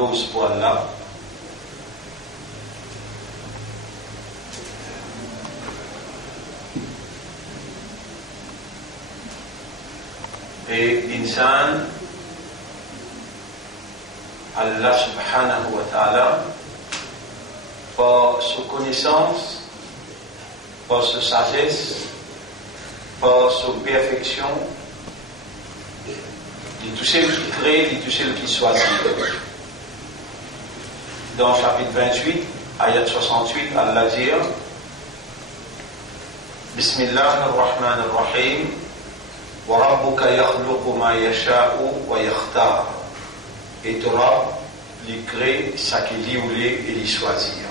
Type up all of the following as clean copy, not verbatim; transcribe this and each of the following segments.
grandiose pour Allah. Et l'insan, Allah subhanahu wa ta'ala, par sa connaissance, par sa sagesse, par sa perfection, de tout ce qui crée, de tout ce qui choisit. Dans le chapitre 28, ayat 68, Allah dit Bismillahirrahmanirrahim wa rabbuka yakhluqu ma yasha'u wa yakhtar. Et Torah lui crée ce qu'il voulait et lui choisir.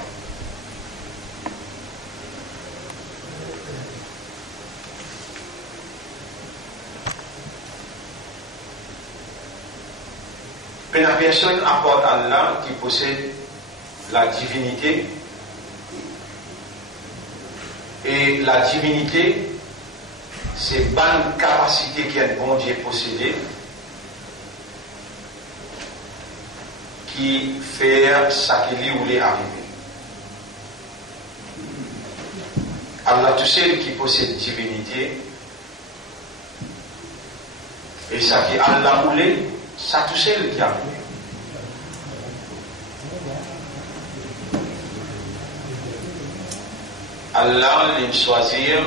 Mais la personne apporte à Allah qui possède la divinité. Et la divinité, c'est une bonne capacité qu'un bon Dieu possédé, qui fait ce qu'il voulait arriver. Allah, tout seul qui possède divinité, et ce qu'Allah voulait, ça tout seul qui arrive. Allah il choisir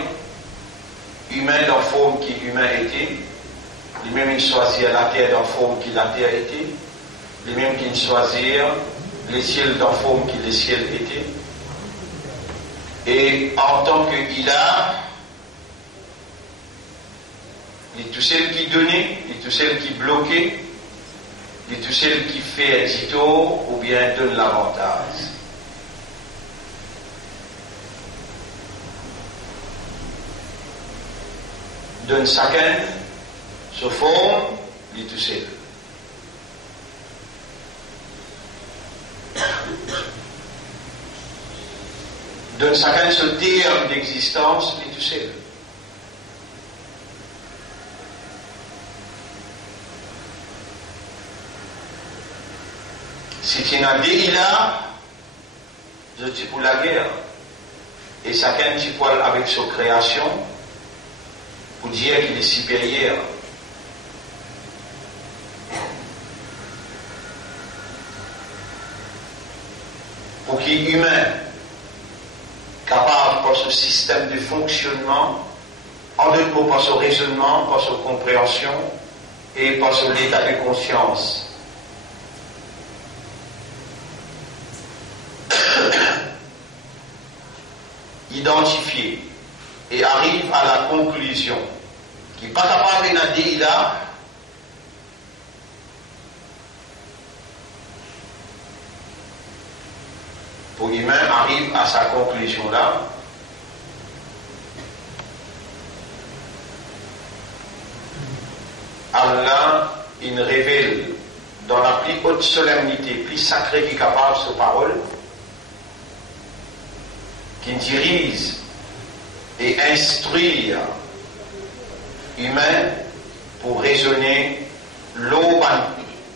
humain dans forme qui humain était, lui-même il choisir la terre dans forme qui la terre était, lui-même qui choisir le ciel dans forme qui le ciel était. Et en tant qu'Ilah, il est tout seul qui donnait, il est tout seul qui bloquait, il est tout seul qui fait un tito ou bien donne l'avantage. Donne chacun sa forme, il est tout seul. Donne chacun ce terme d'existence, il est tout seul. Si tu n'as des ilahs, je dis pour la guerre. Et chacun tu parle avec sa création pour dire qu'il est supérieur. Pour qu'il est humain, capable par ce système de fonctionnement, en d'autres mots par son raisonnement, par sa compréhension et par son état de conscience. Identifier et arrive à la conclusion qui n'est pas capable de dire là, pour l'humain arrive à sa conclusion là, Allah il révèle dans la plus haute solennité, plus sacrée qui est capable de sa parole, qui dirige et instruire humain pour raisonner l'aubane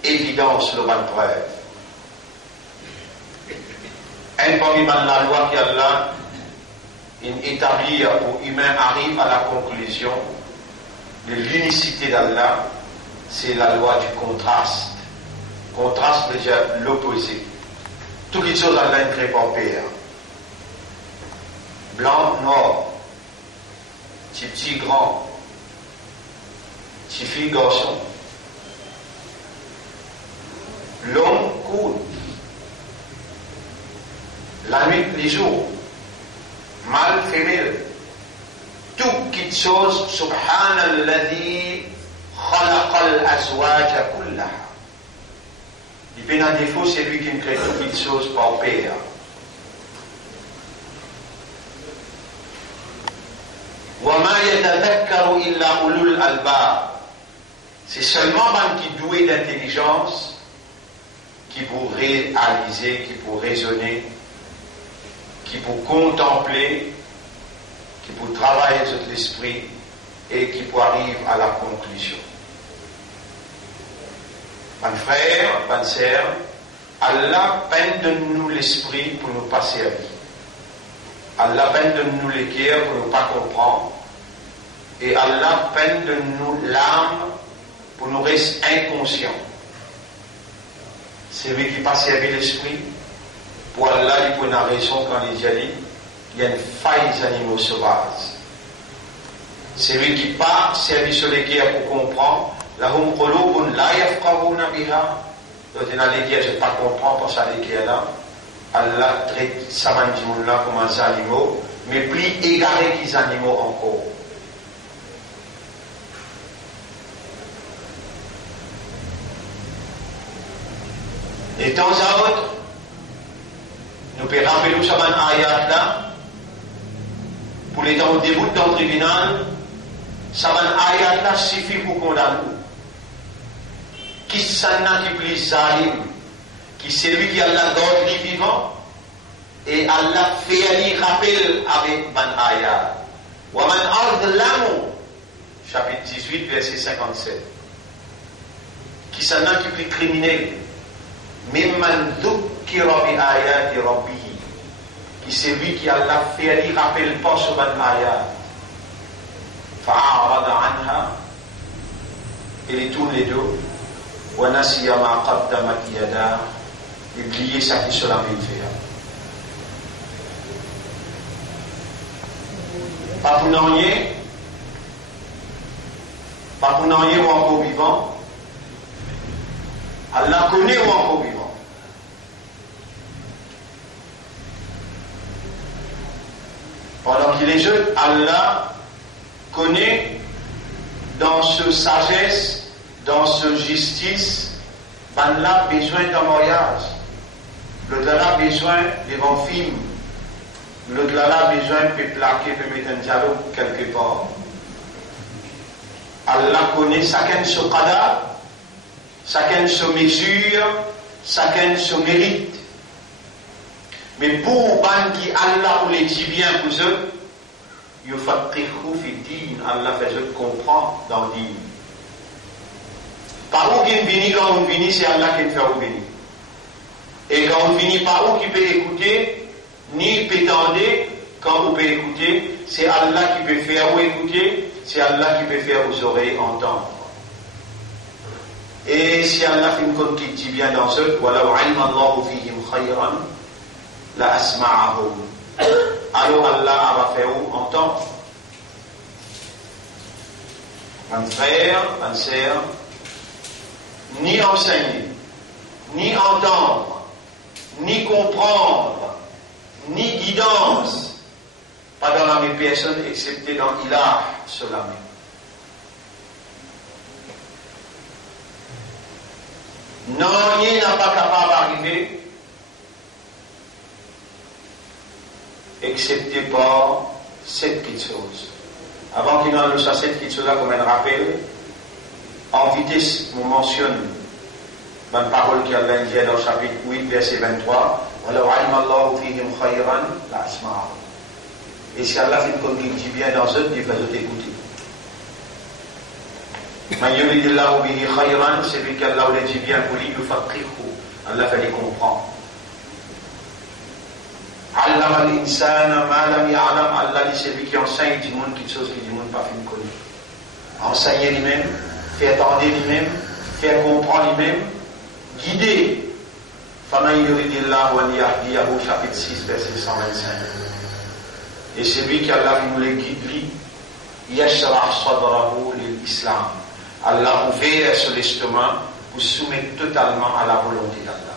évidence, l'aubane preuve. Un parmi la loi qu'Allah établit pour humain arrive à la conclusion de l'unicité d'Allah, c'est la loi du contraste. Contraste veut dire l'opposé. Toutes les choses Allah crée par paire. Blanc, noir, petit, grand, petit, fille, garçon, long, court, la nuit, les jours, mâle, femelle, toute petite chose, subhanalladhi khalaqal azwaja kullaha. Il fait un défaut, c'est lui qui crée toute petite chose par paire. C'est seulement un qui doué d'intelligence qui pour réaliser, qui pour raisonner, qui pour contempler, qui pour travailler sur l'esprit et qui pour arriver à la conclusion. Mon frère, ma sœur, Allah peine de nous l'esprit pour nous pas servir. Allah peine de nous le cœur pour nous pas comprendre. Et Allah peine de nous l'âme pour nous rester inconscients. C'est lui qui pas servi l'esprit. Pour Allah, il peut avoir raison quand il dit il y a une faille des animaux sauvages. C'est lui qui pas servi sur les cœurs pour comprendre. Lahum qulubun la yafqahuna biha. Donc dans les cœurs, je ne pas comprendre pour ça les cœurs là. Allah traite ça là comme des animaux, mais plus égarés qu'ils animaux encore. Et de temps à autre, nous pouvons rappeler ça ayat là, pour les temps au début dans le tribunal, ça ayat là suffit pour condamner. Qui s'en a qui plus zalim, qui c'est lui qui a la garde les vivants, et Allah fait lui rappel avec man ayat. Wa man ardlamu, chapitre 18, verset 57. Qui s'en a qui plus criminel, mimman dhukkira bi ayati rabbihi, qui c'est lui qui a la fait lui rappel pas sur man ayat. Fa'arada anha, il les tourne les dos. ونسي ما قدمت يداه oublier ça qui se l'a fait. Pas pour n'ennier ou encore vivant. Allah connaît ou encore vivant. Pendant qu'il est jeune, Allah connaît dans ce sagesse, dans ce justice, ben là besoin d'un mariage. L'au-delà besoin d'un film. L'au-delà besoin de plaquer, de mettre un dialogue quelque part. Allah connaît chacun son qadar, chacun son mesure, chacun son mérite. Mais pour ban qui Allah ou les dit bien pour eux, yufaqihu fi din, Allah fait eux comprendre dans le din. Par où qu'il vient, quand on vient, c'est Allah qui fait où venir. Et quand on vient, par où qui peut écouter, ni peut tendre, quand on peut écouter, c'est Allah qui peut faire où écouter, c'est Allah qui peut faire aux oreilles entendre. Et si Allah fait une compte qui dit bien dans ce, voilà, وَعَلِمَ اللَّهُ فِيهِمْ خَيْرًا لَأَسْمَعَهُمْ. Alors Allah va faire où entendre. Un frère, un sœur, ni enseigner, ni entendre, ni comprendre, ni guidance, pas dans la même personne, excepté dans Ilah seulement. Non, il n'a pas capable d'arriver, excepté par cette petite chose. Avant qu'il n'en ait cette petite chose-là comme un rappel, en vitesse, on mentionne une parole qui a dit dans le chapitre 8, verset 23. Et si Allah fait comme il dit bien dans eux, il va t'écouter. C'est lui qui Allah dit bien pour lui, Allah fait les comprendre. Allah c'est lui qui enseigne du monde quelque chose que du monde pas fait connu. Enseigner lui-même, faire attendre lui-même, faire comprendre lui-même, guider. Chapitre 6, verset 125. Et c'est lui qui Allah nous les guide, Yashrah sadrahu l'islam. Allah ouvert sur l'estomac pour soumettre totalement à la volonté d'Allah.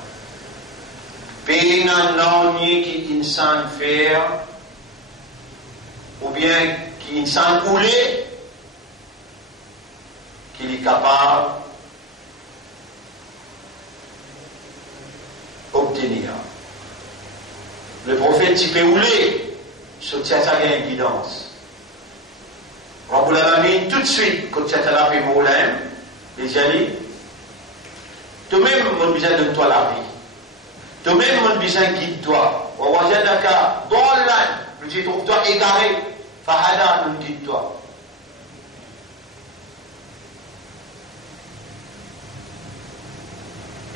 Pena non qui insan faire, ou bien qui insan couler, qu'il est capable d'obtenir. Le prophète tu peux rouler, sur ça il y a une guidance. Rabbul Alamin, tout de suite, quand tu as la fait problème, les amis, toi-même, on a besoin de toi la vie. Toi-même, on a besoin de guide-toi. On va dire d'accord, bon là, tu trouves-toi égaré, Fahada, on guide-toi.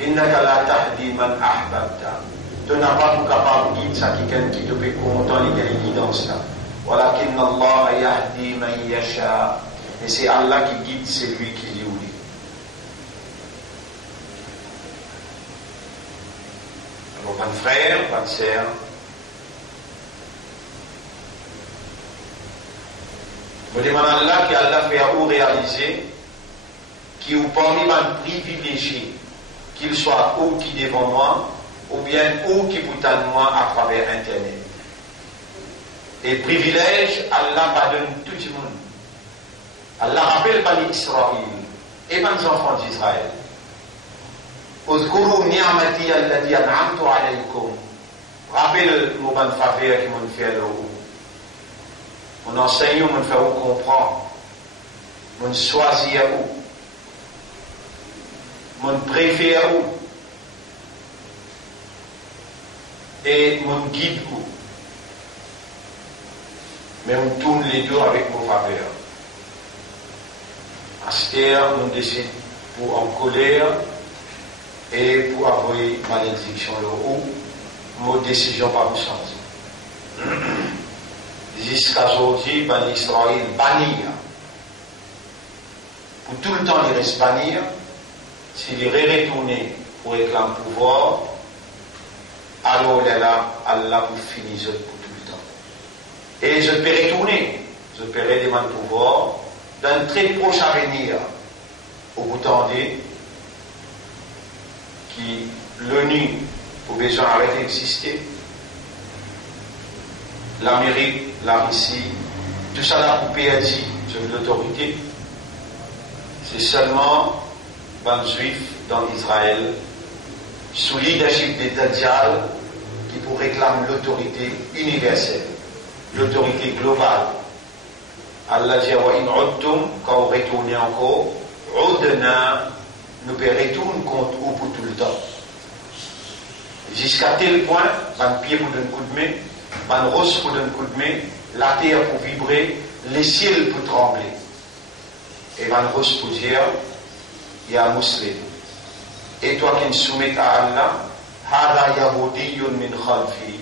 innaka la tahdi man ahbabta. Tu n'as pas tout capable de guider ça quelqu'un qui te peut content les guidance là. Walakin Allah yahdi man yasha. Et c'est Allah qui guide celui qui lui voulait. Alors, pas de frère, pas de sœur. Je demande à Allah qu'Allah fait à vous réaliser qui vous parmi un privilégié, qu'il soit ou qui devant moi, ou bien ou qui vous donne moi à travers Internet. Et privilège, Allah pardonne tout le monde. Allah rappelle Bani Israël et les enfants d'Israël. Uzkuru ni'amati allati an'amtu alaykum. Rappelle mon bonne faveur qui m'ont fait là. Mon enseignant m'ont fait comprendre. Mon choisi à vous. Mon préféré à vous. Et mon guide où. Mais on tourne les deux avec mon faveur. Aster, on décide pour en colère et pour avoir malédiction là où mon décision pas vous changer. Jusqu'à aujourd'hui, Bani Israël bannir. Pour tout le temps, il reste bannir. S'il est retourné pour réclamer le pouvoir, alors là, Allah vous finit pour tout le temps. Et je peux retourner, je peux demander le pouvoir dans un très proche avenir, au bout tendez, qui l'ONU pour besoin arrêter d'exister, l'Amérique, la Russie, tout ça là pour PLJ, je veux l'autorité, c'est seulement les Juifs dans Israël, sous leadership des Dajjal, qui pour réclamer l'autorité universelle, l'autorité globale. Allah dit, wa in uddum, quand vous retournez encore, udna, nous pouvons retourner contre vous pour tout le temps. Jusqu'à tel point, un pied pour donner un coup de main, un rose pour donner un coup de main, la terre pour vibrer, les ciels pour trembler. Et un rose pour dire, il y a un musulman. Et toi qui me soumets à Allah, hada yahudiyyun min khalfi.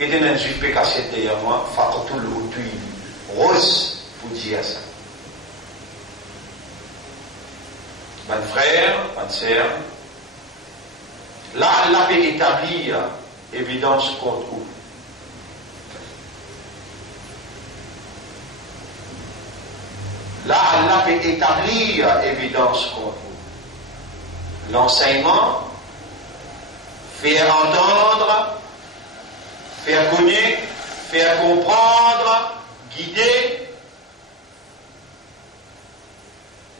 Et d'un juif qui est derrière moi, faqtulhu tu'il. Rose pour dire ça. Mon frère, ma sœur, là, Allah peut établir évidence contre vous. Là, Allah peut établir évidence contre vous. L'enseignement, faire entendre, faire connaître, faire comprendre, guider.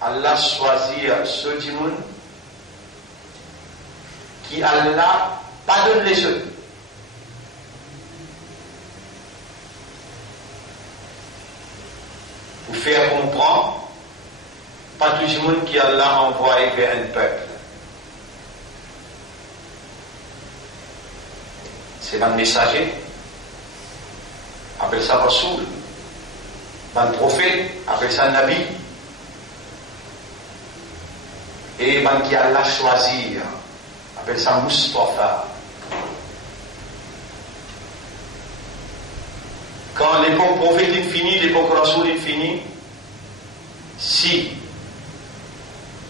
Allah choisit ce djimoun qui Allah pardonne les jeux. Pour faire comprendre, pas tout le monde qui Allah envoie vers un peuple. C'est un messager, appelle ça Rasoul. Un prophète, appelle ça Nabi. Et qui Allah choisi, appelle ça Mustafa. Quand l'époque prophète est finie, l'époque Rasoul est finie, si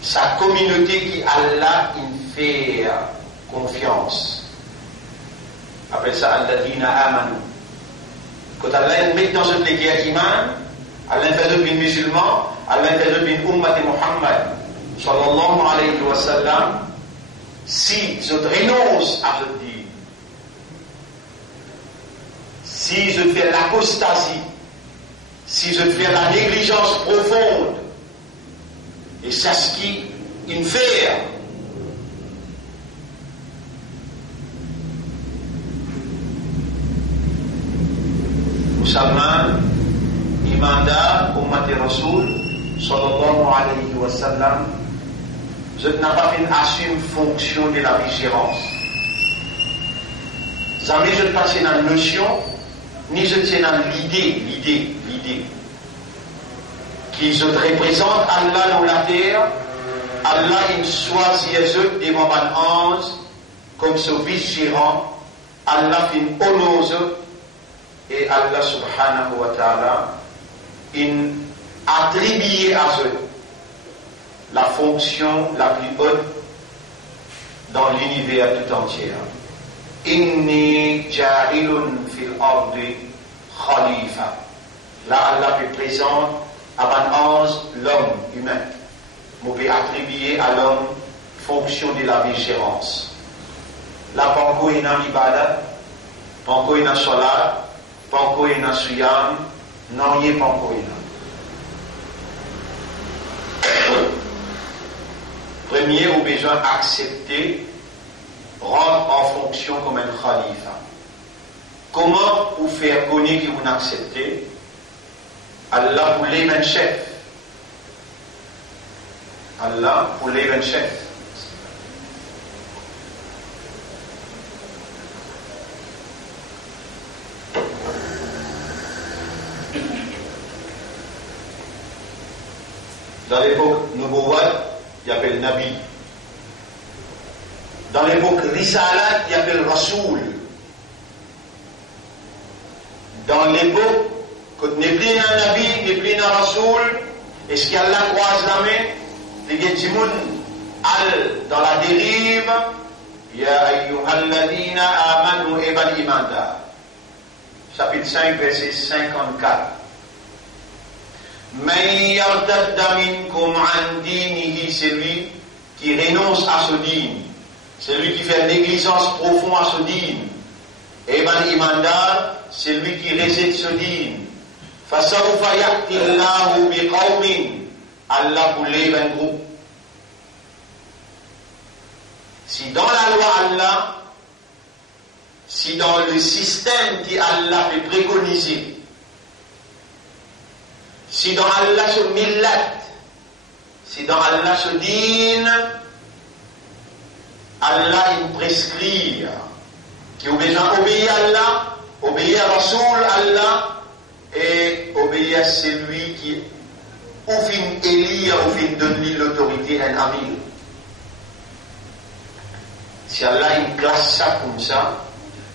sa communauté qui Allah fait confiance, appelle ça Alladina Amanu. Quand Allah met dans une guerre iman, à l'intérieur des musulmans, à l'intérieur d'une ummat de Muhammad, sallallahu alayhi wa sallam, si je renonce à ce dire, si je fais l'apostasie, si je fais la négligence profonde, et c'est ce qui me fait. Musulman, imanda, ummat Rasoul, sallallahu alayhi wa sallam, je n'ai pas fait assume fonction de la vigilance. Jamais je ne passe dans la notion, ni je tiens dans l'idée, qui je représente Allah dans la terre, Allah il choisit des moments comme ce vice-gérant. Allah fin honose et Allah subhanahu wa ta'ala il attribue à eux la fonction la plus haute dans l'univers tout entier. Inni ja'ilun fil ardi khalifa. Là, Allah peut présenter à l'homme humain. On peut attribuer à l'homme fonction de la vigilance. Là, panko est dans l'ibadat, panko est dans salat, panko est dans suyam, non, il est panko est dans. Premier, au besoin d'accepter, rendre en fonction comme un khalifa. Comment vous faire connaître que vous acceptez? Allah pour les chef. Allah pour les chef. Dans l'époque Nubuwwat, il appelle Nabi. Dans l'époque Risalat, il appelle Rasoul. Dans l'époque, quand n'est plus un Nabi, n'est plus un Rasoul, est-ce qu'Allah croise la main? Les Gedjimoun al dans la dérive, Ya ayyuhalladina amanu ebal imanda. Chapitre 5, verset 54. Mais yartadda minkum an dinihi, celui qui renonce à ce dîme, celui qui fait négligence profonde à ce dîme. Eban imandar, celui qui réside ce dîme. Fasawfa ya'ti Allahu biqawmin, Allah pour les groupe. Si dans la loi Allah, si dans le système qui Allah peut préconiser, si dans Allah se millat, si dans Allah se dîne, Allah il prescrit qui obéit à Allah, obéir à Rasoul Allah et obéir à celui qui ou fin élire ou fin donner l'autorité à un ami. Si Allah il classe ça comme ça,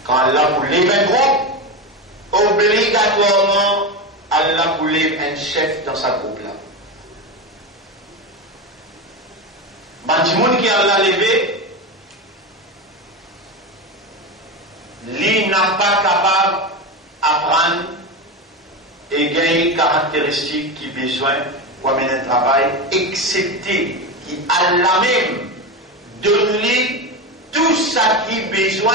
quand Allah pour les 20 groupes, obligatoirement Allah pour les un chef dans sa groupe là. Bandimoun qui Allah levé, lui n'a pas capable d'apprendre et gagner caractéristiques qui besoin pour mener un travail, excepté qui Allah même donne-lui tout ça qui besoin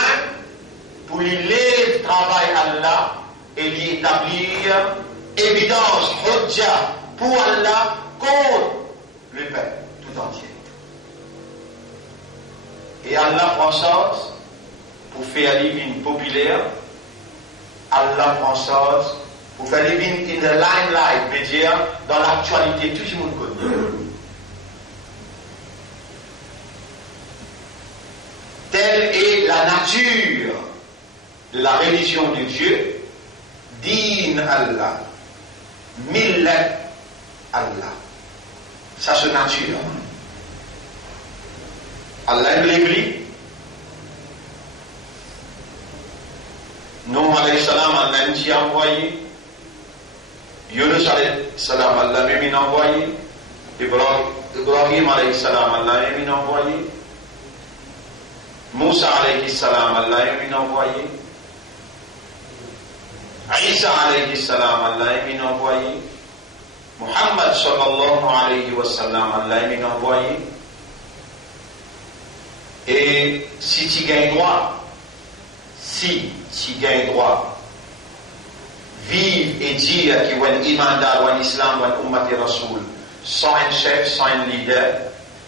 pour lui lever le travail Allah et lui établir évidence, hujja pour Allah contre le peuple tout entier. Et Allah prend ça pour faire l'ivine populaire, Allah prend ça pour faire l'ivine in the limelight, veut dire dans l'actualité, tout le monde connaît. Telle est la nature de la religion de Dieu, din Allah, millat Allah. Ça c'est nature. Allah aime l'église. Nuh alayhi salam, Allah a envoyé. Yunus alayhi salam, Allah a même envoyé. Ibrahim alayhi salam, Allah a même envoyé. Moussa alayhi salam, Allah a même envoyé. Isa alayhi salam, Allah a même envoyé. Muhammad sallallahu alayhi wa sallam, Allah a même envoyé. Et si tu gagnes droit, vivre et dire qu'il y a un iman ou un islam ou un ummat et rasoul, sans un chef, sans un leader,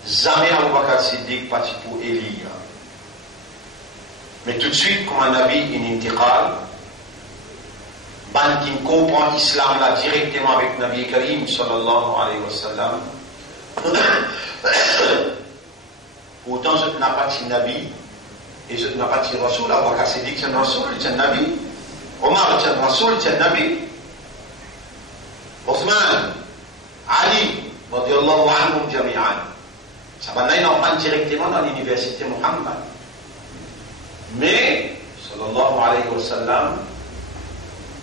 jamais Abu Bakr Siddiq parti pour élire. Mais tout de suite, comme un nabi, une intiqal, ban qui comprend l'islam là directement avec Nabi Karim sallallahu alayhi wa sallam, autant je n'ai pas de nabi et je n'ai pas de rasoul. Abu Bakr Siddiq c'est un rasoul, c'est un nabi. Omar c'est un rasoul, c'est un nabi. Othman, Ali radiyallahu anhum jami'an, Ça va pas en prendre directement dans l'université Muhammad. Mais, sallallahu alayhi wa sallam,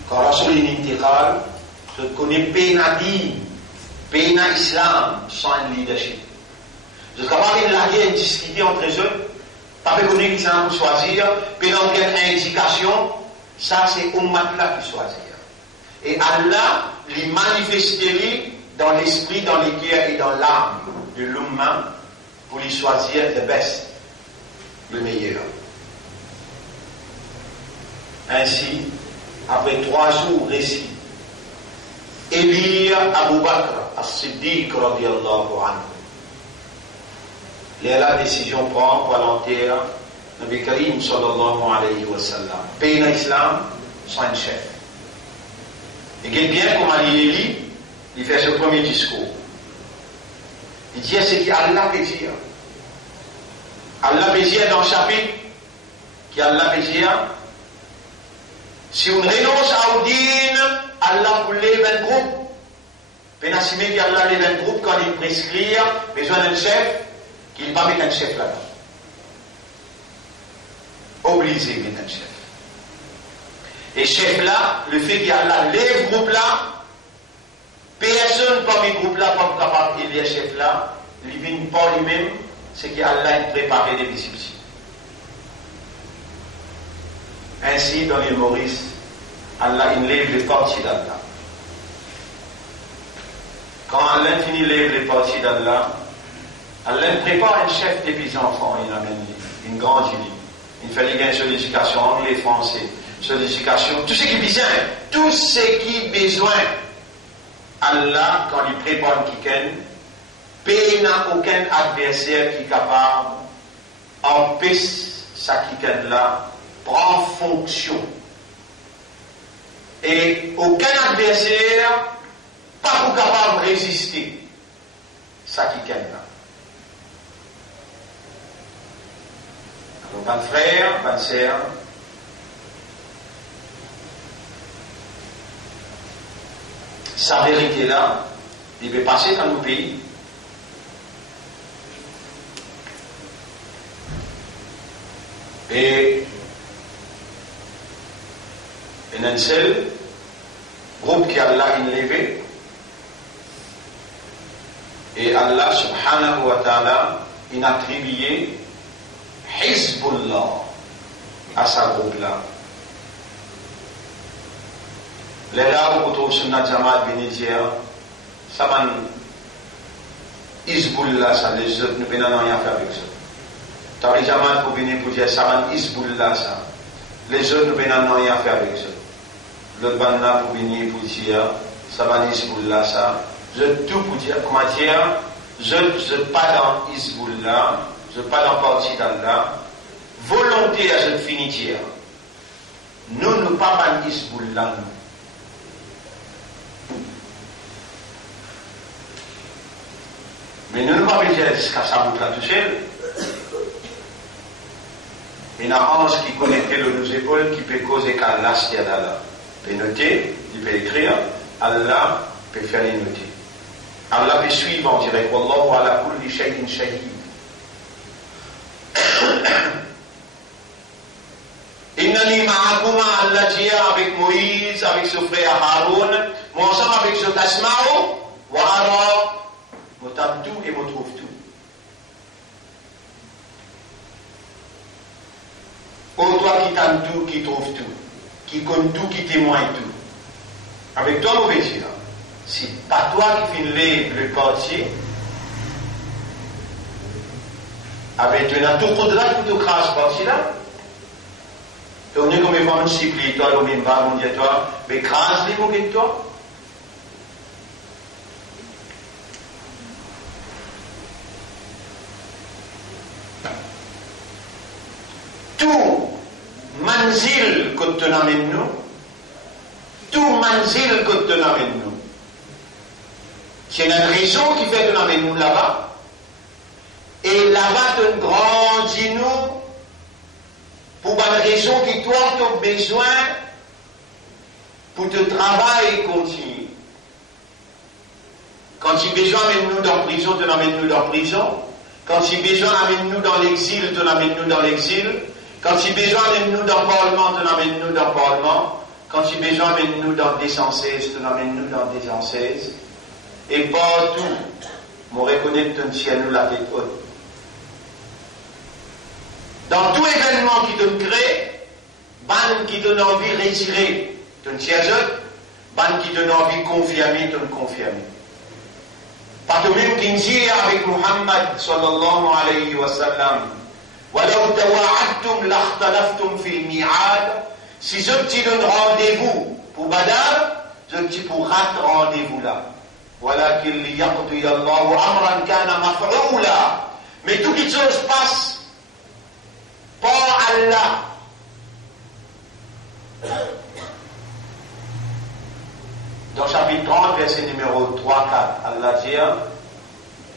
quand Rasul est intégrale, je connais Pena Din, Pena Islam, sans un leadership. Je ne pas une discuter entre eux, pas connu qui s'en pour choisir, puis dans quelques indications, ça c'est Ummat-là qui choisit. Et Allah les manifesterait dans l'esprit, dans les cœurs et dans l'âme de l'humain pour les choisir le best, le meilleur. Ainsi, après 3 jours récits, élire Abu Bakr as-Siddiq radiyallahu anhu. Il y a la décision prend pour l'enterrer Nabi Karim sallallahu alayhi wa sallam. Pays dans l'islam, sans un chef. Et qu'il bien comme Ali Eli, il fait ce premier discours. Il dit ce qu'Allah peut dire. Allah peut dire dans le chapitre qu'Allah peut dire si on renonce à Oudine, Allah pour les 20 groupes. Pénassime qu'Allah les 20 groupes quand il prescrit besoin d'un chef, qu'il ne va pas mettre un chef là-bas. Obligé de mettre un chef. Et chef là, le fait qu'il y a là les groupes là, personne parmi les groupes là pas capable de élire chef là, il vient pas lui-même, c'est qu'Allah a préparé des disciples. Ainsi, dans l'île Maurice, Allah il lève les parties d'Allah. Quand Allah finit lève les parties d'Allah, Allah prépare un chef des petits enfants, il amène une grande idée. Il fait une sur l'éducation anglais, français, sur l'éducation, tout ce qui est besoin, tout ce qui est besoin. Allah, quand il prépare quelqu'un, il n'a aucun adversaire qui est capable d'empêcher sa quelqu'un-là prend fonction. Et aucun adversaire pas capable de résister sa quelqu'un-là. Donc, un frère, une sœur, sa vérité là, il peut passer dans nos pays. Et un seul groupe qui Allah a levé, et Allah subhanahu wa ta'ala il a attribué Hizbullah à sa groupe-là. Les là où autour de notre Jamaat Bénézière, ça va Hizbullah, ça les autres, nous venons rien faire avec ça. T'as les Jamaat pour venir pour dire ça va Hizbullah, ça. Les autres, nous venons rien faire avec ça. L'autre bande pour venir pour dire ça va Hizbullah, ça. Je tout pour dire, comment dire, je pas dans Hizbullah, je pas dans partie d'Allah, volonté à cette finitière. Nous ne pas dans Hizbullah. Mais nous ne pouvons pas dire jusqu'à sa boucle là tout seul. Il y a un ange qui connecte nos épaules qui peut causer qu'Allah s'y a là. Il peut noter, il peut écrire, Allah peut faire les noter. Allah peut suivre en direct. Wallahu ala kulli shay'in shahid. Innani ma'akuma Allah dit avec Moïse, avec son frère Haroun, moi ensemble avec son Tasmao, wa ara, me tape tout et me trouve tout. Oh toi qui t'aimes tout, qui trouve tout, qui connaît tout, qui témoigne tout. Avec toi, nous dire, si pas toi qui finis le quartier, avec tu n'as tout faudra que tu crases parti là. Tu es comme une femme cyclée, toi, le même bas, on dit toi, mais crase les mots que toi. Tout manzil que tu n'amènes nous, tout manzil que tu n'amènes nous, c'est une raison qui fait que tu n'amènes nous là-bas, et là-bas tu grandis nous pour une raison qui toi tu as besoin pour te travailler et continuer. Quand tu as besoin d'amener nous dans la prison, tu n'amènes nous dans la prison. Quand il besoin, amène-nous dans l'exil, tu amène-nous dans l'exil. Quand il besoin, amène-nous dans le Parlement, tu amène-nous dans le Parlement. Quand il besoin, amène-nous dans des Sancaises, tu amène-nous dans des Sancaises. Et partout, on reconnaît que tu nous la tête haute. Dans tout événement qui te crée, ban qui te envie de retirer, tu ne tiens ban qui te envie de confirmer, tu ne confirmes. Parce que même qui dit avec Muhammad sallallahu alayhi wa sallam, وَلَوْ تَوَعَدْتُمْ لَاخْتَلَفْتُمْ فِي الْمِعَادِ. Si je te donne rendez-vous pour Badar, je te pour rater rendez-vous là. وَلَكِنْ لِيَقْضِيَ اللَّهُ أَمْرًا كَانَ مَفْعُولًا. Mais toutes les choses passent par Allah. Dans chapitre 30, verset numéro 3-4, Allah dit,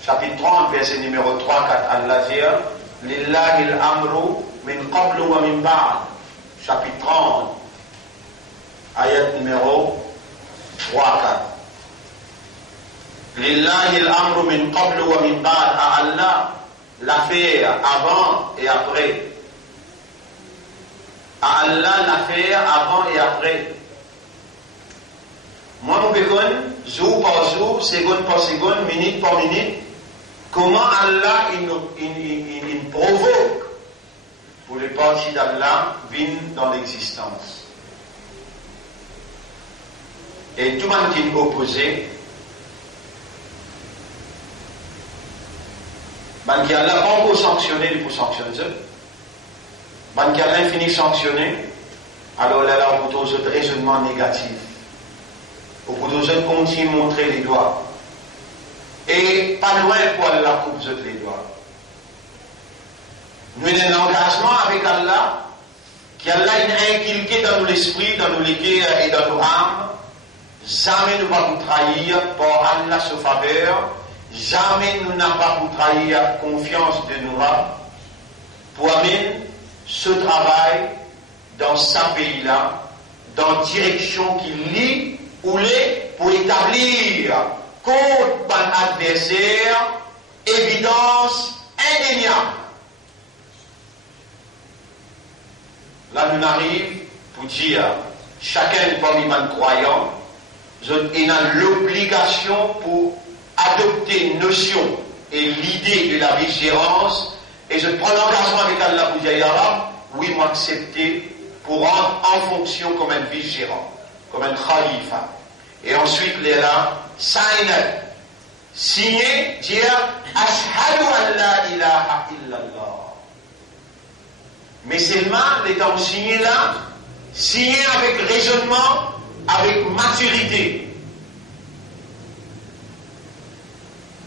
chapitre 30, verset numéro 3-4, Allah dit, Lillahi al-amru min qablu wa min ba'd. Chapitre 30, ayat numéro 3-4. Lillahi al-amru min qablu wa min ba'd. À Allah, l'affaire avant et après. À Allah, l'affaire avant et après. Moi, nous verrons, jour par jour, seconde par seconde, minute par minute, comment Allah il provoque pour les parties d'Allah viennent dans l'existence. Et tout le monde qui est opposé, ben qui Allah pas encore sanctionné, il faut sanctionner ça. Ben qui Allah finit sanctionné, alors là, on peut trouver un raisonnement négatif. Pour que nous continuer à montrer les doigts. Et pas loin pour Allah coupe les doigts. Nous avons un engagement avec Allah, qui Allah a inculqué dans l'esprit, dans nos cœurs et dans nos âmes. Jamais nous ne pas nous trahir par Allah sa faveur. Jamais nous n'avons pas nous trahir confiance de nous pour amener ce travail dans ce pays-là, dans la direction qui lie ou les pour établir contre un adversaire évidence indéniable. Là, nous arrivons pour dire chacun parmi les croyants, il a l'obligation pour adopter une notion et l'idée de la vigilance, et je prends l'engagement avec Allah pour dire oui, m'accepter pour rendre en fonction comme un vigilant, comme un khalifa. Et ensuite, les là, signer, dire Ashhadu an la ilaha illallah. Mais seulement, l'étant signé là, signer avec raisonnement, avec maturité.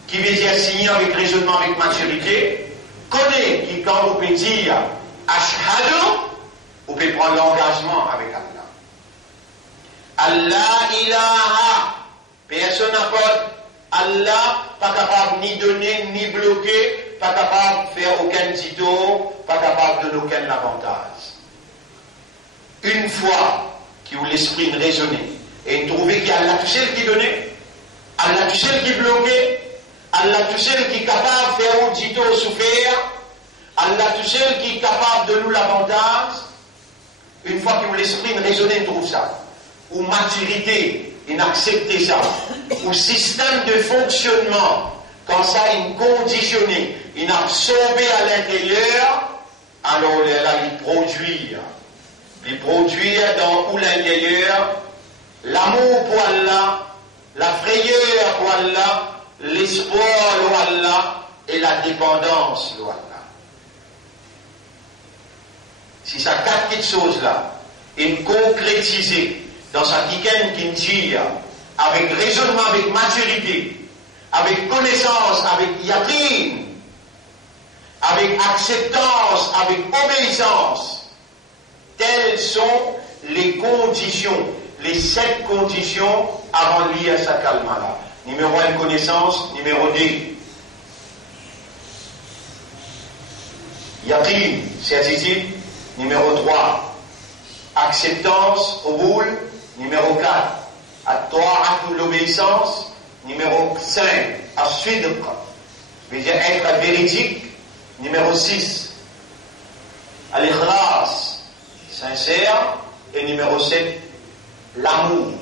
Qui veut dire signer avec raisonnement, avec maturité, connaît qui, quand vous pouvez dire Ashhadu, vous pouvez prendre l'engagement avec Allah. Allah ilaha, personne n'a pas Allah, pas capable ni donner, ni bloquer, pas capable de faire aucun titre, pas capable de donner aucun avantage. Une fois qu'il vous l'esprit raisonner et trouver qu'il y a Allah tout seul qui donnait, Allah tout seul qui bloquait, Allah tout seul qui est capable de faire un titre souffert, Allah tout seul qui est capable de nous l'avantage, une fois qu'il vous l'esprit raisonner, il trouve ça. Ou maturité, il accepte ça. Ou système de fonctionnement, quand ça il conditionné, il absorbé à l'intérieur, alors là il produit dans l'intérieur l'amour pour Allah, la frayeur pour Allah, l'espoir pour Allah et la dépendance pour Allah. Si ça quatre petites choses là, il concrétisé dans sa week-end qui dit avec raisonnement, avec maturité, avec connaissance, avec yaqin, avec acceptance, avec obéissance. Telles sont les conditions, les 7 conditions avant de lire sa kalma-là. Numéro 1, connaissance. Numéro 2, yaqin, certitude. Numéro 3, acceptance, au boule. Numéro 4, at-ta'at, l'obéissance. Numéro 5, as-sidq, veut dire être véridique. Numéro 6, al-ikhlas, sincère. Et numéro 7, l'amour,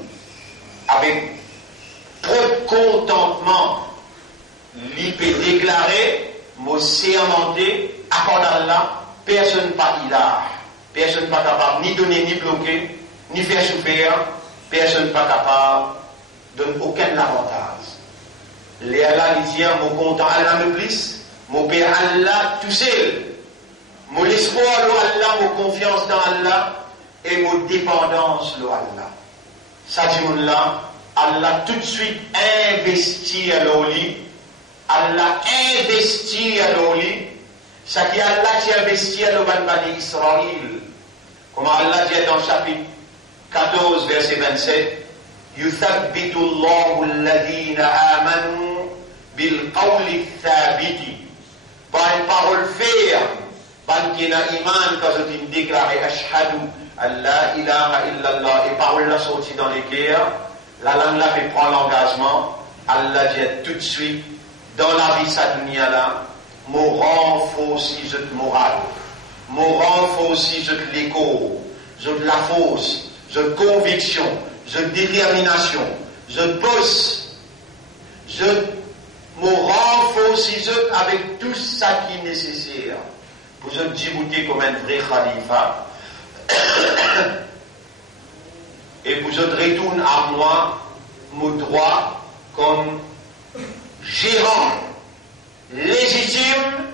avec trop de contentement, l'y peut déclarer, me sermenter, accord d'Allah, personne pas ilah, personne pas capable ni donner, ni bloquer, ni faire souffrir, personne pas capable de donner aucun avantage. Les Allah lui dit, mon content Allah me plisse, mon père Allah tout seul, mon espoir Allah, mon confiance dans Allah, et mon dépendance le Allah. Ça dit là, Allah tout de suite investit à l'oli, Allah investit à l'oli, ça qui Allah qui investit à l'Obani Israël. Comme Allah dit dans le chapitre 14, verset 27, يثبت الله الذين آمنوا بالقول الثابت. Par une parole ferme, par qui n'a iman quand je déclaré ashhadu Allah ilaha illallah, et parole là sortie dans les guerres, la langue là fait prendre l'engagement, Allah dit tout de suite, dans la vie sa dunya là, mon renforce je te moral, mon renforce je te l'écho, je te la force, je te conviction, je te détermination, je te bosse, je me renforce je avec tout ça qui est nécessaire, pour je te djibouter comme un vrai khalifa. Et vous je retourne à moi mon droit comme gérant légitime,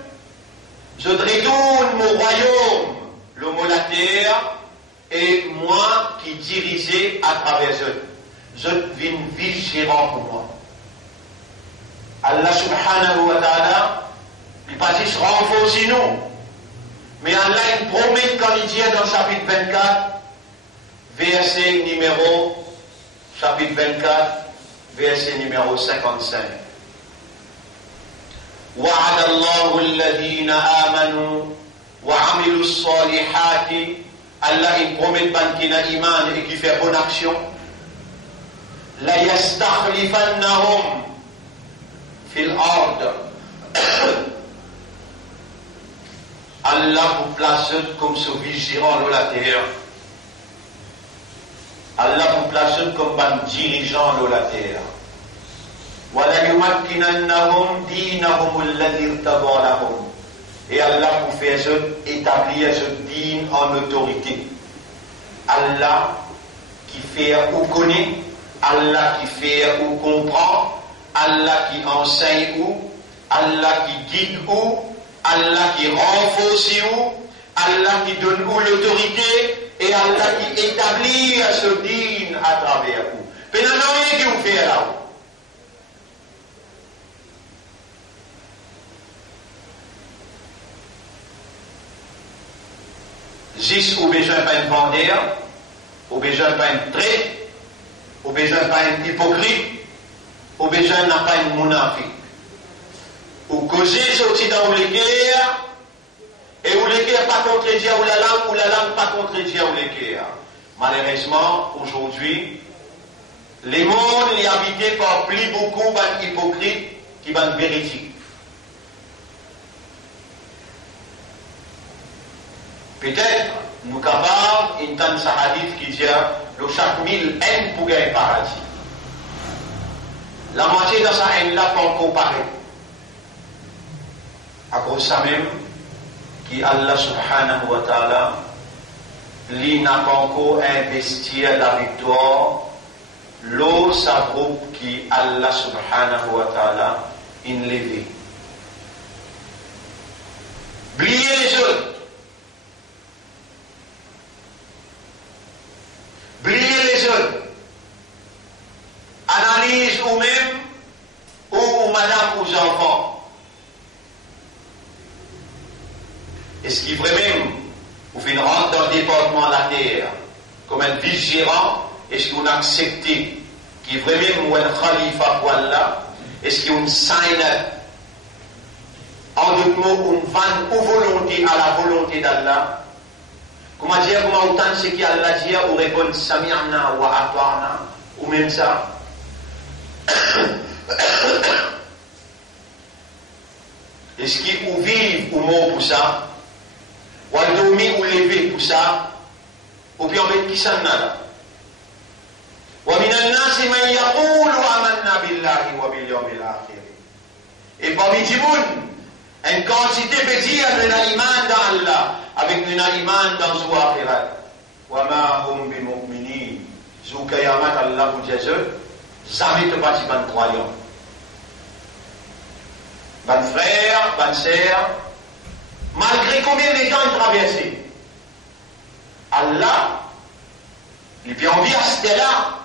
je retourne mon royaume, le mot la terre, et moi qui dirigeais à travers eux. Je deviens vice-gérant pour moi. Allah subhanahu wa ta'ala, il pas juste renforcer nous. Mais Allah il promet quand il dit dans le chapitre 24, verset numéro, chapitre 24, verset numéro 55. وعد الله الذين آمنوا وعملوا الصالحات. Allah il promet qui n'a iman et qui fait bonne action. لا يستخلفنهم في الأرض. Allah vous place comme ce vigilant de la terre. Allah vous place comme un dirigeant de la terre. وَلَيُمَكِّنَنَّهُمْ دِينَهُمُ الَّذِي ارْتَضَىٰ لَهُمْ. Et Allah vous fait établir ce dîne en autorité. Allah qui fait ou connaît, Allah qui fait ou comprend, Allah qui enseigne ou, Allah qui guide ou, Allah qui renforce où, Allah qui donne où l'autorité, et Allah qui établit ce dîne à travers vous. Mais non, rien qui vous fait là-haut. Juste ou besoin pas une vendeur, ou besoin pas une trait, ou besoin pas une hypocrite, ou besoin n'a pas une monafique. Ou causer sorti dans les guerres, et où les guerres pas contredire ou la langue pas contredire ou les guerres. Malheureusement, aujourd'hui, les mondes est habité par plus beaucoup d'hypocrites qui vont vérifier. Peut-être, nous capables, une tante hadith qui dit le chaque 1000 haines pour gagner paradis. La moitié de sa haine là pas encore pareil. À cause de ça même, qui Allah subhanahu wa ta'ala, lui n'a pas encore investi la victoire, l'eau sa groupe qui Allah subhanahu wa ta'ala, in levé. Bliez les autres. Bliez les autres. Analyse ou même, ou madame aux enfants. Est-ce qu'il vraiment, vous faites rentrer dans le département de la terre, comme un vice-gérant, est-ce qu'on a accepté qu'il vraiment ou un khalifa pour Allah, est-ce qu'il y a une sign en d'autres mots, une vanne ou volonté à la volonté d'Allah? Comment dire, comment autant ce qu'Allah dit, ou répondre Sami'na wa ata'na, ou même ça? Est-ce qu'il ou vivre ou mort pour ça? Ou dormir ou lever pour ça? Ou bien on met qui ça là? Wa minan nasi man yaqulu amanna billahi wa bil yawmil akhir. Et parmi les gens, une quantité petite de l'iman dans Allah, avec une iman dans son akhirat. Wa ma hum bi mu'minin. Zou kayamat Allah pour Jésus, jamais te bâti ban croyant. Ban frère, ban sœur, malgré combien de temps il traversait, Allah, il peut envier à ce là,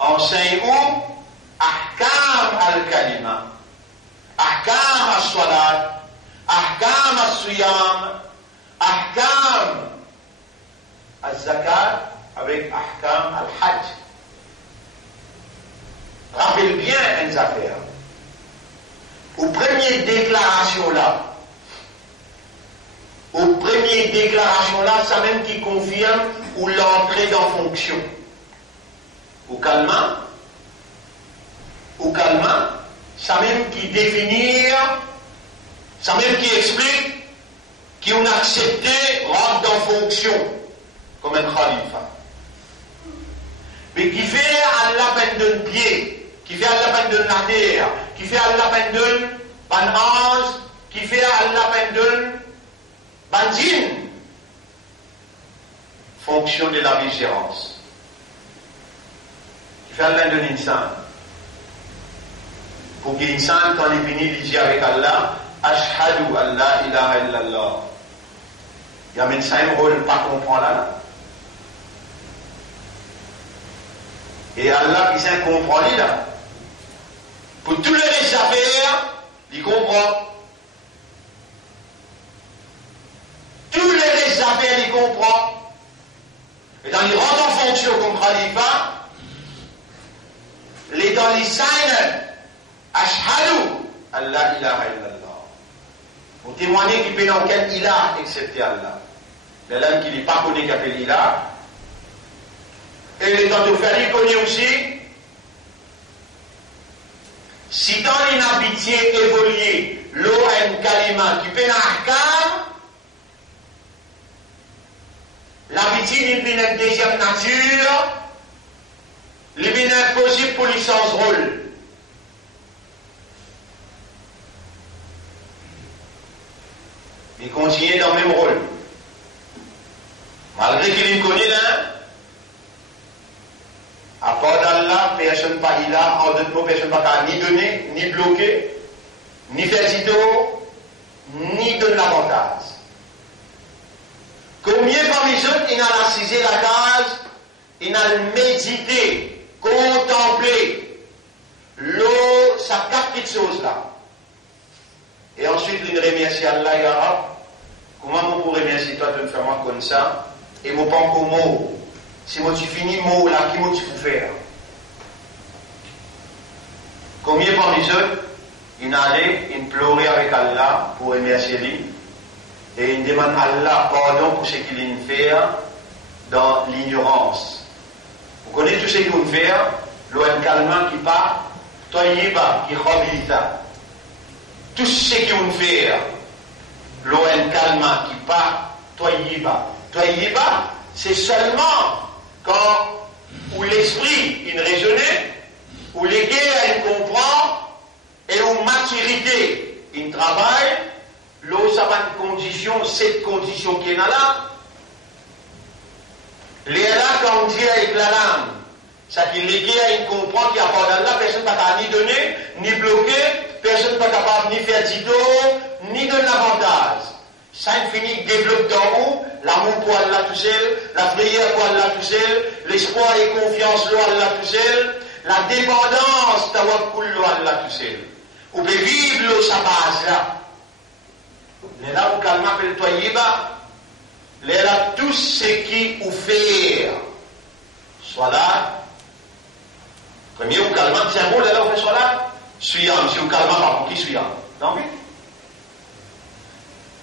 enseigne-nous ahkam al-kalima, ahkam al-salat, ahkam al-siyam, ahkam al-zakat, avec ahkam al-hajj. Rappelle bien une affaire. Aux premières déclarations là, ça même qui confirme ou l'entrée en fonction. Au calmant, ça même qui définit, ça même qui explique qu'on a accepté rentrer en fonction comme un khalifa. Mais qui fait à la peine d'un pied, qui fait à la peine de la terre, qui fait à la peine d'un ange, qui fait à la peine d'un djinn, fonction de la vigilance. Qui fait à la peine d'un insan. Pour qu'un insan, quand il finit, il dit avec Allah, Ashhadu an la ilaha illallah. Il y a même ça un rôle pas comprendre là. Et Allah, qui s'est compris là. Pour tous les affaires, il comprend. Tous les affaires, il comprend. Et dans les rentrent en fonction comme khalifa, les dans les signes, Ashhadu Allah ilaha illallah. Pour témoigner qu'il peut dans quel ilah, excepté Allah. Les langues qui n'est pas connu qu'il appelle ilah. Et les temps de faire, il connaît aussi. Si dans l'inhabitié évolué, l'eau a une kalima qui peut n'ahkam, l'habitude il vient une deuxième nature, il vient impossible pour les sans rôle. Il continue dans le même rôle. Malgré qu'il connaît là, à part d'Allah, personne pas là, en d'autres mots, personne pas ni donner, ni bloquer, ni faire tito, ni donner l'avantage. Combien parmi eux, il a assisé la case, il a médité, contemplé, l'eau, ça quatre petites choses là. Et ensuite, il remercie Allah, ya Rab, comment on pourrait remercier toi de me faire moi comme ça, et mon pas encore mot. Si moi tu finis mot là, qui moi tu peux faire? Combien parmi eux, il allait, il pleurait avec Allah pour remercier lui, et il demande à Allah pardon pour ce qu'il vient faire dans l'ignorance. Vous connaissez tout ce qu'il vient faire, l'eau calmant qui part, toi y va, qui rhabita. Tout ce qu'il vient faire, l'eau calmant qui part, toi y va. Toi y va, c'est seulement quand où l'esprit il raisonnait, où les guerres il comprend, et où maturité il travaille, l'eau ça va une condition, cette condition qui est là, les là quand on dit avec la langue, ça qui les guerres il comprend qu'il n'y a pas d'Allah, personne ne va ni donner, ni bloquer, personne ne va capable ni faire tito, ni donner l'avantage. Ça finit développe dans où l'amour pour Allah tout seul, la prière pour Allah tout seul, l'espoir et confiance pour Allah tout seul, la dépendance tawakkul pour Allah tout seul. Ou peut vivre sa base là. Mais là, vous calmez, appelle-toi Yiba. Là, tout ce qui vous fait, soit là. Premier, vous calmez, c'est un mot, là, vous faites soit là. Suyant, si vous calmez, par contre, qui suyant? Non, oui.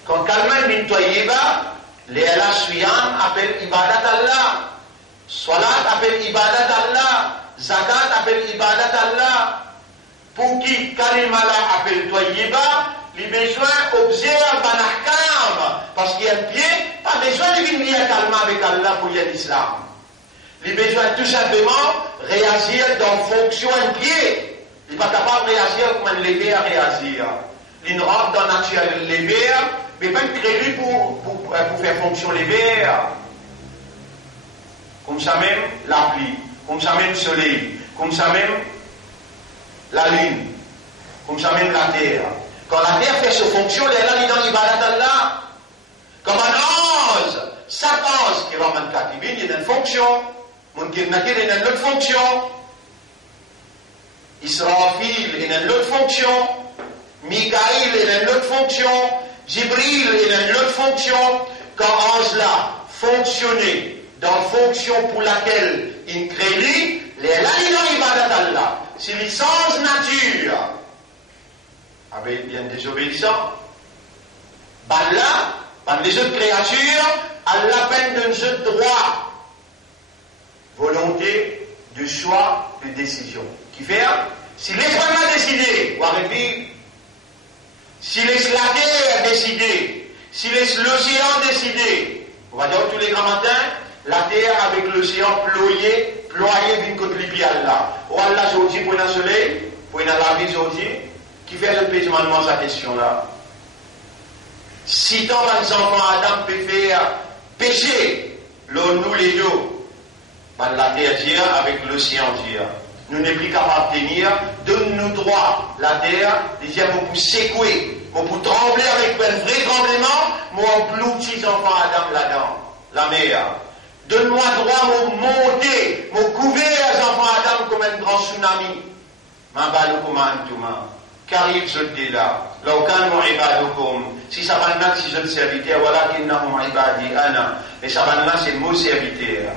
Quand calmant bin Toyiba, les Allah suyam appelle ibadat Allah. Salat appelle ibadat Allah. Zakat appelle ibadat Allah. Pour qui Kalimala appelle Toyiba, il a besoin d'observer un ahkam, parce qu'il y a un pied, pas besoin de venir calmer avec Allah pour y aller l'islam. Il a besoin tout simplement réagir dans fonction un pied. Il n'est pas capable de réagir comme un lever à réagir. Il rentre dans la nature lever, mais pas créé pour faire fonction lever. Comme ça même la pluie, comme ça même le soleil, comme ça même la lune, comme ça même la terre. Quand la terre fait sa fonction, elle est dans l'ibadat d'Allah. Comme un ange, Satan, qui va en katibin, il y a une fonction. Mon kirnakir, il y a une autre fonction. Israfil, il y a une autre fonction. Mikaïl, il y a une autre fonction. Jibril, il y a une autre fonction. Quand ange-là fonctionnait dans la fonction pour laquelle il crée, il est là dans l'ibadat d'Allah. C'est licence nature. Avec bien désobéissant. Là, les autres créatures, Allah peine de nos autres droits. Volonté, de choix, de décision. Qui fait, si l'Espagne a décidé, ou arrêter, si la terre a décidé, si l'océan a décidé, on va dire tous les grands matins, la terre avec l'océan ployé d'une côte lipi Allah. Ou Allah aujourd'hui pour le soleil, pour la vie aujourd'hui, qui fait le pétement sa question là. Si tant les enfants Adam peut faire pécher, nous les deux, la terre dire avec l'océan dire. Nous n'est plus capable de tenir, donne-nous droit, la terre, déjà pour secouer, pour trembler avec un vrai tremblement, moi en plus enfants Adam là-dedans, la mer. Donne-moi droit, mon monter, mon couvert les enfants Adam comme un grand tsunami. Car ils étaient là. Si ça va là, si je le serviteur, voilà qu'il n'a pas ibadi ana. Mais ça va là, c'est mon serviteur.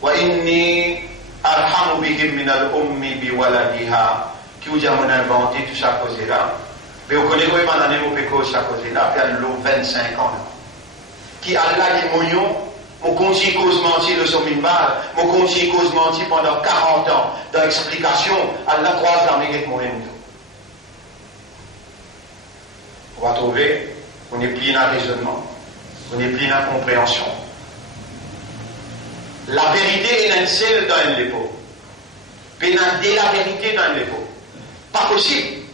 Wa inni arhamu bihim min al-ummi bi waladiha. Qui vous a inventé tout ça cause là. Mais vous connaissez comment on a développé ça cause là, puis elle a 25 ans. Qui Allah dit mounion, mon conseiller cause menti de son minbar, mon conseiller cause menti pendant 40 ans. Dans l'explication, Allah croise la mégate moyen. On va trouver, on est plié dans le raisonnement, on est plié dans la compréhension. La vérité est une seule dans un lépo. Pénander la vérité dans un lépo. Pas possible,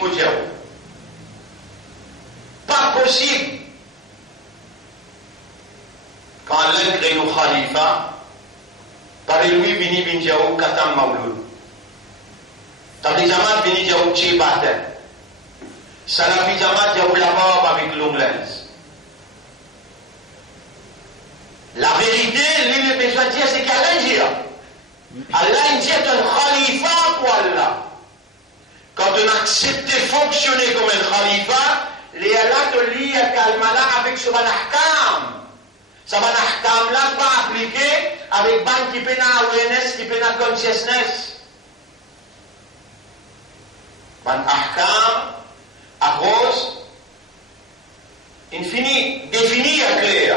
mon Dieu. Pas possible. Quand Allah crée nos khalifas, par lui, Bini bin Jaou, Katam Maouloud. Tandis que Bini Jaou, Tché Batel. Salafi Jamaat Jaou la barbe avec l'onglaise. La vérité, lui, le besoin de dire, c'est qu'Allah dit. Allah dit un khalifa pour Allah. Quand on accepte de fonctionner comme un khalifa, les Allah te lie à Kalmala avec ce banahkam. Ce banahkam là pas appliqué avec ban qui peut na awareness, qui peut na consciousness. Banahkam arrose, infini, défini et clair.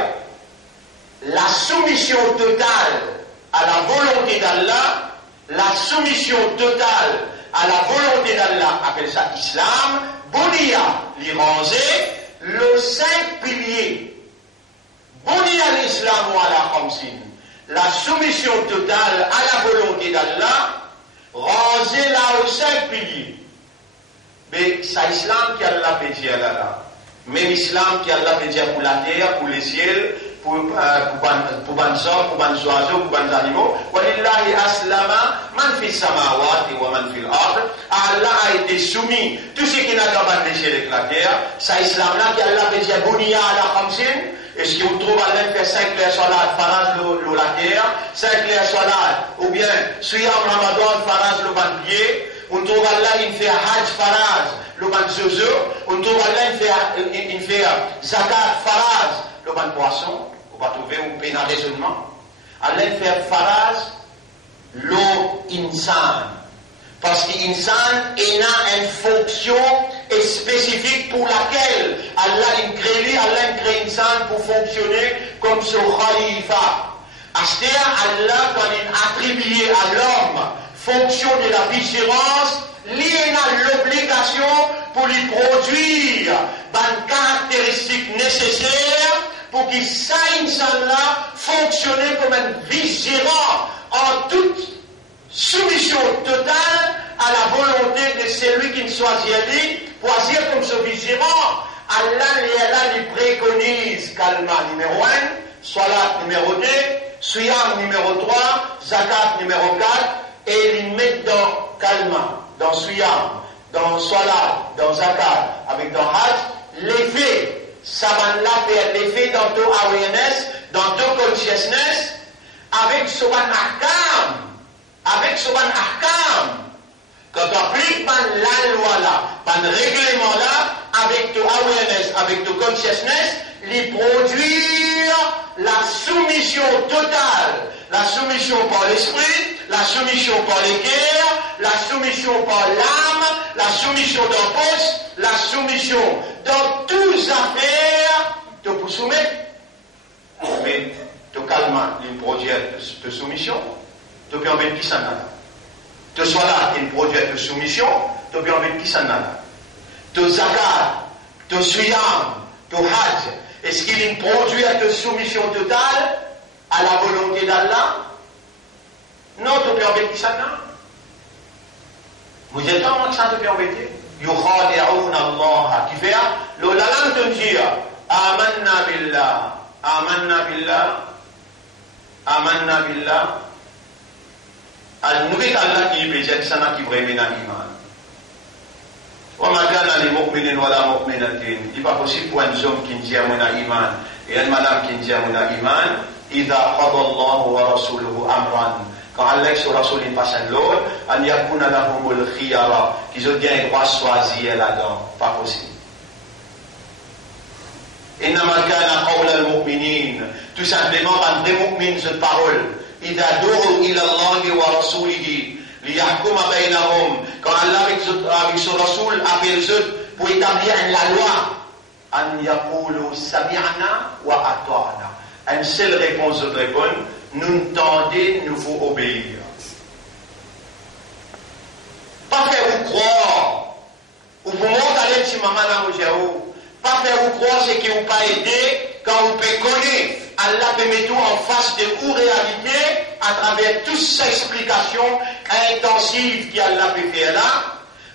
La soumission totale à la volonté d'Allah, la soumission totale à la volonté d'Allah, appelle ça Islam, Bounia, l'iranger, le 5 piliers. Bounia l'Islam ou à la Khamsin. La soumission totale à la volonté d'Allah, ranger là aux 5 piliers. Mais c'est l'islam qui a Allah fait dire là. Même l'islam qui a Allah fait dire pour la terre, pour les ciels, pour les oiseaux, pour les animaux. Walillahi aslama man fi samawati wa man fi al-ard. Allah a été soumis. Tout ce qui n'a pas de ciel avec la terre, c'est l'islam là qui a Allah fait dire Bounia à la Khamsin. Est-ce que vous trouvez Allah fait 5 clairs salades, faraz la terre, 5 clairs salades, ou bien Suyam Ramadan, faraz le ban pied. On trouve Allah, il fait Hajj Faraz, le ban zozo. On trouve Allah, il fait Zakat Faraz, le ban poisson. On va trouver un pénal raisonnement. Allah, il fait Faraz, l'eau insan. Parce qu'insan, il a une fonction spécifique pour laquelle Allah, il crée insan pour fonctionner comme ce khalifa. C'est-à-dire, Allah, quand il attribue à l'homme fonction de la vigilance, liée à l'obligation pour lui produire des caractéristiques nécessaires pour qu'il sache là fonctionner comme un vice-gérant en toute soumission totale à la volonté de celui qui ne choisit lui, pour agir comme ce vice-gérant. Allah lui préconise Kalma numéro 1, Salat numéro 2, Suyam numéro 3, Zakat numéro 4, et il met dans Kalma, dans Suyam, dans Salat, dans Zakat, avec dans Hajj, l'effet, ça va l'effet dans ton awareness, dans ton consciousness, avec ce ahkam, quand tu appliques la loi là, par le règlement là, avec ton awareness, avec ton consciousness, les produire la soumission totale, la soumission par l'esprit, la soumission par les cœurs, la soumission par l'âme, la soumission dans le poste, la soumission dans toutes les affaires, tu peux soumettre, mais tu calmes les produire de soumission, tu peux en mettre qui s'en a. Tu sois là, tu produire de soumission, tu peux en mettre qui s'en a. Tu zakat, tu suyam, tu hajj, est-ce qu'il est produit de soumission totale à la volonté d'Allah? Non, tu peux embêter qui ça n'a. Vous êtes en que ça te peut embêter. Yukhadi'un Allah. Qui fait le lalam te dit Amanna billah. Amanna billah. Amanna billah. Al-Nubik Allah qui est ça n'a qui vraiment iman. وما كان لمؤمن ولا مؤمنة il n'est pas possible pour un homme qui dit mon iman et une madame qui dit mon iman إذا قضى الله ورسوله أمرا quand Allah et son Rasoul ils passent l'autre أن يكون لهم الخيار qu'ils ont bien droit choisir là-dedans pas possible إنما كان قول المؤمنين tout simplement un des mu'mins cette parole إذا دعوا إلى الله ورسوله ليحكم بينهم quand Allah avec son Rasoul appelle eux pour établir la loi أن يقولوا سمعنا وأطعنا une seule réponse de répondre nous tendez nous faut obéir pas faire vous croire ou vous montrer si maman n'a pas faire vous croire c'est que vous pas aidé quand vous pouvez connaître Allah peut mettre en face de vous réalité à travers toutes ces explications intensives qu'Allah peut faire là.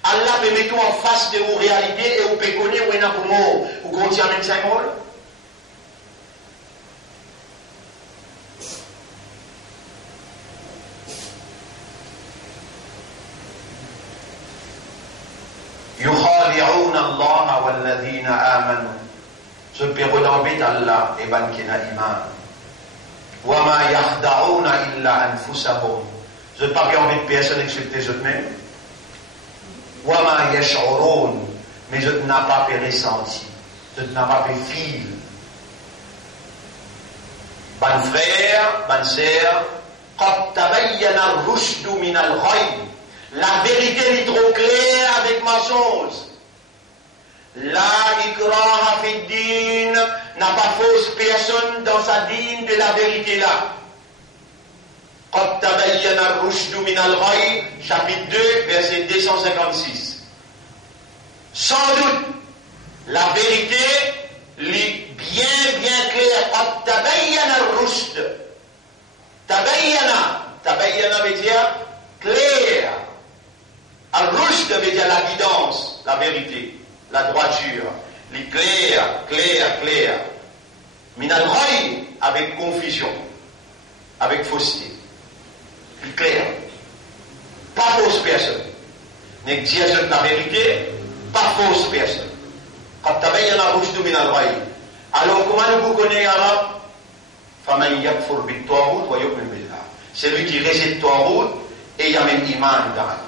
Allah peut mettre en face de vous réalité et vous pouvez connaître où est pour moi. Vous comptez à 25 mots. يخادعون الله والذين آمنوا je peux redember Allah et ban kina iman. Wama yakhda'una illa anfusahum. Je ne pas bien envie de personne excepté eux-mêmes. Wama yash'urun. Mais je n'ai pas ressenti. Je n'ai pas fil. Ban frère, ban sœur, qad tabayyana ar-rushd min al-ghayb. La vérité est trop claire avec mensonge. La ikraha fi din n'a pas fausse personne dans sa dîne de la vérité là. Qad tabayyana ar-rushd min al-ghayy, chapitre 2, verset 256. Sans doute, la vérité est bien claire. Qad tabayyana ar-rushd. Tabayyana veut dire clair. Ar-rushd veut dire la guidance, la vérité. La droiture, les clair. Minal ghayy, avec confusion, avec fausseté. Les clair. Pas fausse personne. N'est que dire la vérité, pas fausse personne. Quand tabayyana ar-rushd minal ghayy. Alors comment vous connaissez l'arabe? Faman yakfur bit-taghut wa yu'min billah. C'est lui qui rejette taghut et il y a même iman dans Allah.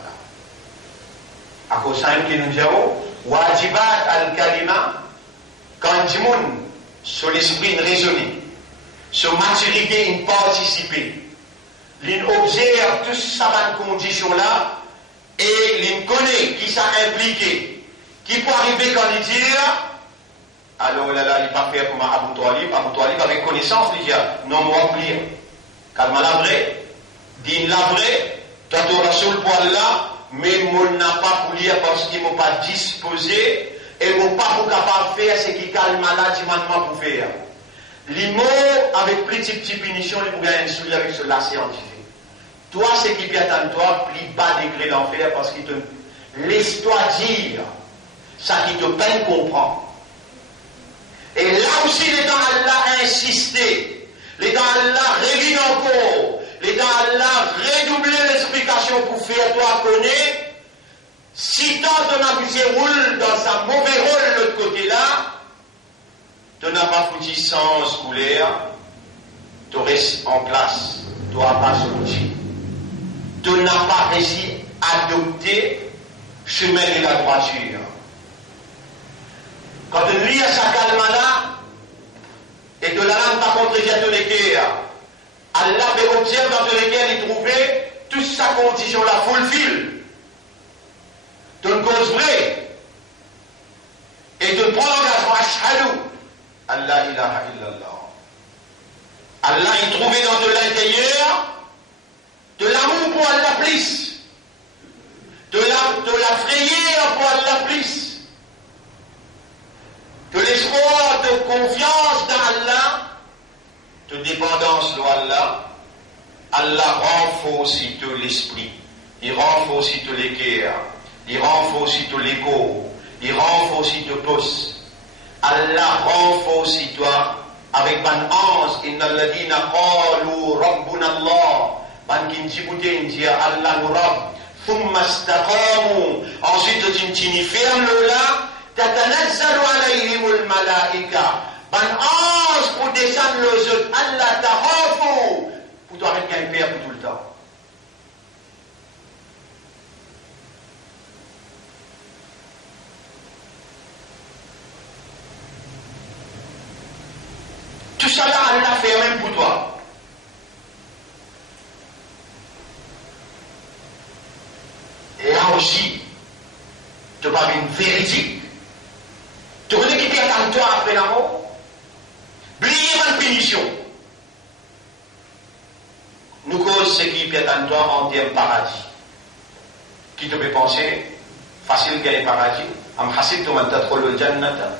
À cause de ça, qui nous dit Wajibat al-kalima, quand Jimoun, sur l'esprit raisonné, sur maturité, il participe, il observe toutes ces conditions-là, et il connaît qui s'est impliqué, qui peut arriver quand il dit, alors là, il va faire comme Abu Talib avec connaissance, il dit, non, moi, oublier. Calme la vraie, dis la vraie, toi, tu Rasoul pour Allah, mais mon n'a pas pour lire parce qu'ils m'ont pas disposé et m'ont pas pour capable de faire ce qui calme malade, maintenant pour faire. Les mots avec petite punition, les mots insulter avec cela scientifique. Toi, ce qui vient à toi, plus bas degré d'enfer parce qu'il te laisse-toi dire ça qui te peine comprendre. Et là aussi, les dents Allah a insisté, les dents Allah révèlent encore, les dents Allah redoubler l'explication pour faire toi connaître. Si tant ton abusé roule dans sa mauvais rôle de l'autre côté là, tu n'as pas foutu sens couleur, tu restes en place, tu n'as pas sorti. Tu n'as pas réussi à adopter le chemin de la droiture. Quand tu lis à sa calme là, et que la langue pas contre ton équerre, Allah peut observer dans ton équerre et trouver toute sa condition la full fil. Tu ne causes vrai. Et tu prends l'engagement, ashhadu, Allah ilaha illallah. Allah est trouvé dans de l'intérieur de l'amour pour Allah plus, de la frayeur pour Allah plus, de l'espoir de confiance dans Allah, de dépendance de Allah. Allah renforce tout l'esprit, il renforce tout l'équerre, il renforce tout l'écho, il renforce tout pouce. Allah renforce toi avec ban ange, inna alladhina qalu rabbuna Allah. Ban kin jibouté india Allah nous rabb. Thumma istaqamu. Ensuite tu t'y ferme là. Tatanazzalu alayhimul malaika. Ban ange pour descendre les autres. Allah t'a renfou. Pour toi avec un père pour tout le temps. Tout ça là, Allah fait même pour toi. Et là aussi, tu parles une vérité. Tu connais qui t'attend toi après la mort? Oubliez ma punition. Nous cause ce qui t'attend toi en termes paradis. Qui te peut penser, facile gagner paradis. Am hasibtum an tadkhulul jannata.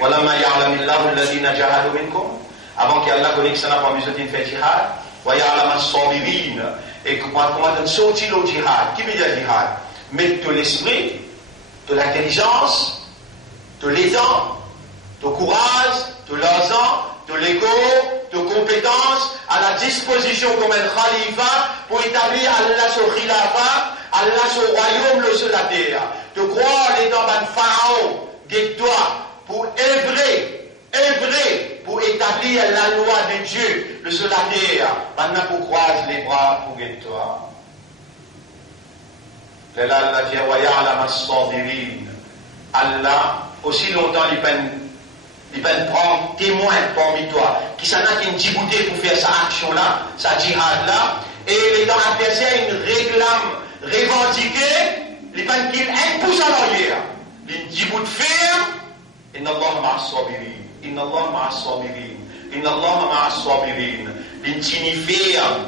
Walamma ya'lamillahu alladhina jahadu minkum. Avant qu'Allah connaisse que ça n'a pas besoin de faire jihad. Wa ya'lam as-sabirin. Et comment tu sortis le jihad? Qui veut dire jihad? Mettre l'esprit, de l'intelligence, de l'élan, de courage, de l'argent, de l'ego, de compétences à la disposition comme un khalifa pour établir Allah sur khilafa, Allah sur royaume le sur la terre. De croire les dans un pharaon, guette-toi, pour œuvrer pour établir la loi de Dieu le sur la terre. Maintenant pour croise les bras pour guette-toi. Allah dit wa ya'lam as-sabirin. Allah aussi longtemps il peut prendre témoin parmi toi qui s'en a qui Djibouti pour faire sa action là, sa jihad là, et les dans adversaire une réclame revendiquée, il peut qu'il un pouce à l'arrière. Il Djibouti ferme. Inna Allah ma'as sabirin. Inna Allah ma'as sabirin. Inna Allah ma'as sabirin. Il tient ferme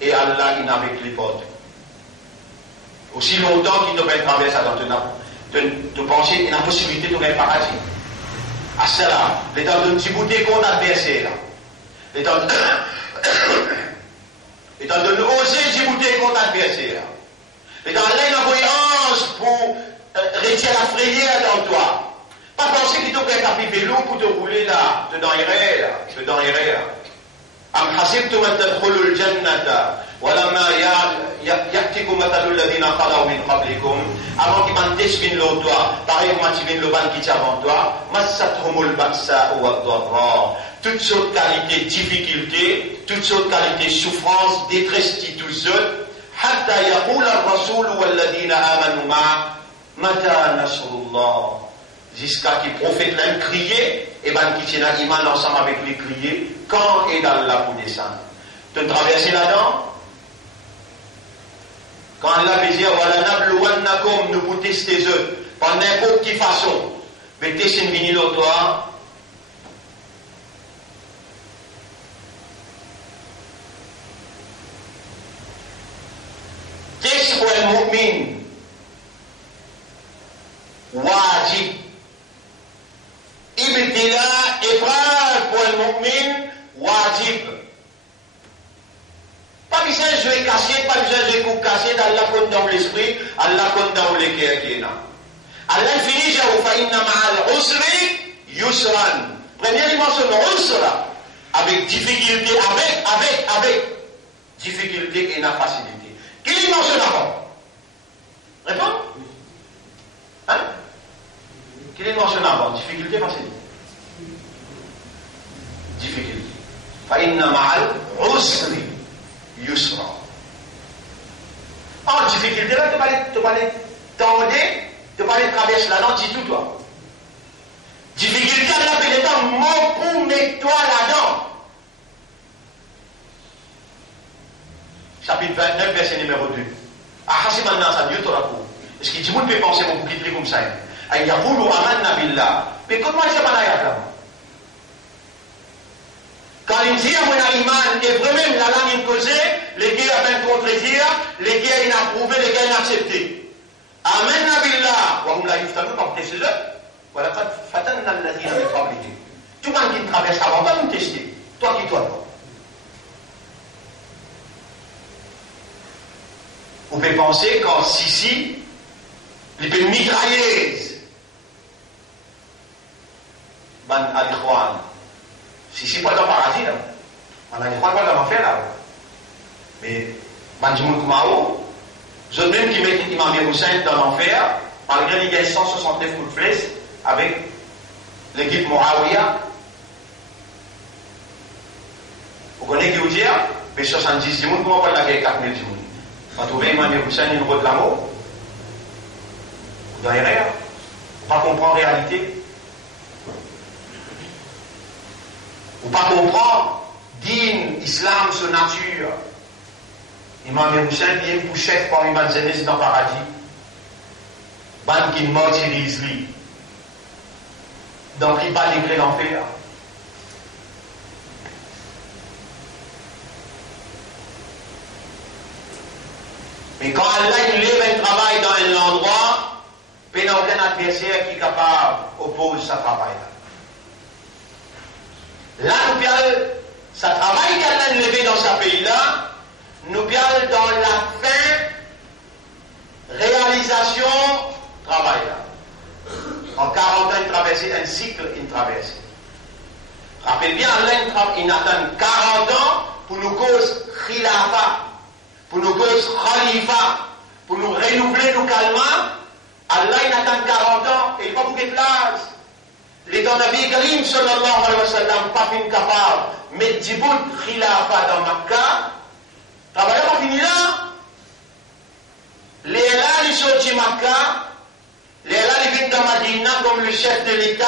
et Allah il avec les potes. Aussi longtemps qu'il devrait traverser de penser qu'il y a une possibilité de gagner le paradis. À cela, l'état de Djibouti contre l'adversaire. L'état de oser Djibouti contre l'adversaire. L'état de l'invoyance pour retirer la frayeur dans toi. Pas penser qu'il devrait taper vélo pour te rouler là, te dans l'erreur. Am hasibtum an tadkhulul jannata walamma ya'tikum mathalul ladhina khalaw min qablikum. Avant qu'ils m'en dessinent l'autre toi, pareil comment tu viens le ban qui avant toi, massathumul ba'sa wa dharra. Toutes sortes de qualités, difficultés, toutes sortes de qualités, souffrances, détresse qui tous autres. Hatta yaqula ar-rasul wal ladhina amanu ma'a mata nasrullah. Jusqu'à qui prophète l'a crié, et ben qui tient un iman ensemble avec les criés, quand est Allah pour descendre. Tu traverses là-dedans? Quand Allah veut dire, voilà, nabluwannakum, nous vous testez eux, par n'importe quelle façon, mais testez une vinyle au toi. Test pour un mu'min, pas besoin de coups cassés, Allah compte dans l'esprit, Allah compte dans le cœur qui est là. Allah finit, fa inna ma'al usri yusran. Première dimension, usra, avec difficulté, avec difficulté et la facilité. Quelle dimension d'abord? Réponds? Hein? Quelle dimension d'abord? Difficulté, facilité? Difficulté. Fa inna ma'al usri yusra. En difficulté, là, tu vas aller tendre, tu vas aller traverser là, non, dis tout toi. Difficulté, Allah fait des temps, mon pour mets-toi là-dedans. Chapitre 29, verset numéro 2. Ahasiban nasa yutraku. Est-ce que tout le monde peut penser mon bouquet comme ça? Ay yaqulu amanna billah. Mais comment c'est pas là? Quand il dit à mon iman, et vraiment la langue imposée, les gars ont contredire, les gars ont approuvé, les gars ont accepté. Amanna billah. Wa hum la yuftanu, par tester eux. Voilà, fatanna alladhina min qablihim. Tout le monde qui traverse avant, va nous tester. Toi qui toi. Vous pouvez penser qu'en Sicile, les pays mitrailleuses, ban al-Ikhwan, Sicile pas dans le paradis là, ban al-Ikhwan pas dans l'enfer là, mais ban Jimoun Koumao, eux même qui mettent Imam Hussein dans l'enfer, malgré les gars 169 coups de flèche avec l'équipe Muawiyah. Vous connaissez qui vous dit, mais 70 Jimoun, comment pas la guerre 4000 Jimoun? On va trouver Imam Hussein une route de l'amour. Vous n'avez rien. Vous ne comprenez la réalité. Vous ne comprenez din, islam, sa nature. Imam Hussein vient pour chef par Imam Zenes dans le paradis. Ban qui martyrise lui. Donc il bat les clés d'enfer. Mais quand Allah il lève un travail dans un endroit, il n'y a aucun adversaire qui est capable d'opposer ce travail-là. Là, nous parlons, ce travail qu'Allah a levé dans ce pays-là, nous parlons dans la fin, réalisation, travail-là. En 40 ans, il traversait un cycle, il traversait. Rappelez bien, Allah, il attend 40 ans pour nous cause khilafa. Pour nous cause khalifa, pour nous renouveler nos calmants, Allah il attend 40 ans et il va vous guetter l'âge. Les dans Nabi Karim sallallahu alayhi wa sallam, pas fin capable, mais Djibout khilafa dans Makkah, travailler pas fini là. Les là, ils sont de Makkah, les là, ils viennent dans Madina comme le chef de l'État.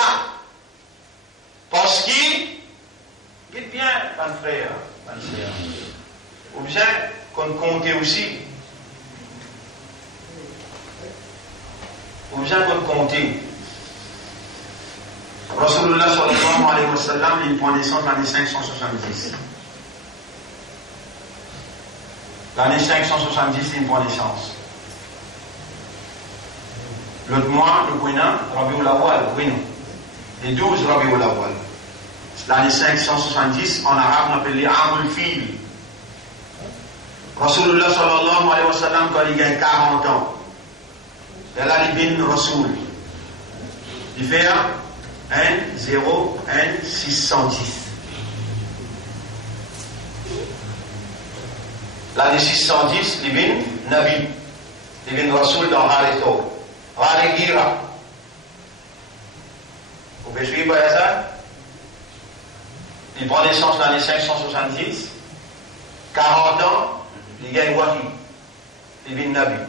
Parce qu'il, dites bien, mon frère, ou bien, qu'on compte aussi. Ou bien qu'on compte. Rasulullah sallallahu alayhi wa sallam, il prend naissance l'année 570. L'année 570, il prend naissance. L'autre mois, le Quénan, Rabiul Awwal, Quénan. Les 12 Rabiul Awwal. L'année 570, en arabe, on appelle les Amul Fil. Rasulullah sallallahu alayhi wa sallam, quand il gagne 40 ans, il a les bin Rasoul. Il fait 1, 0, 1, 610. L'année 610, les bin Nabi. Les bin Rasoul dans Haletho. Halegira. Vous pouvez suivre ça? Il prend naissance l'année 570. 40 ans. Il gagne Wahi, Ibn Nabi.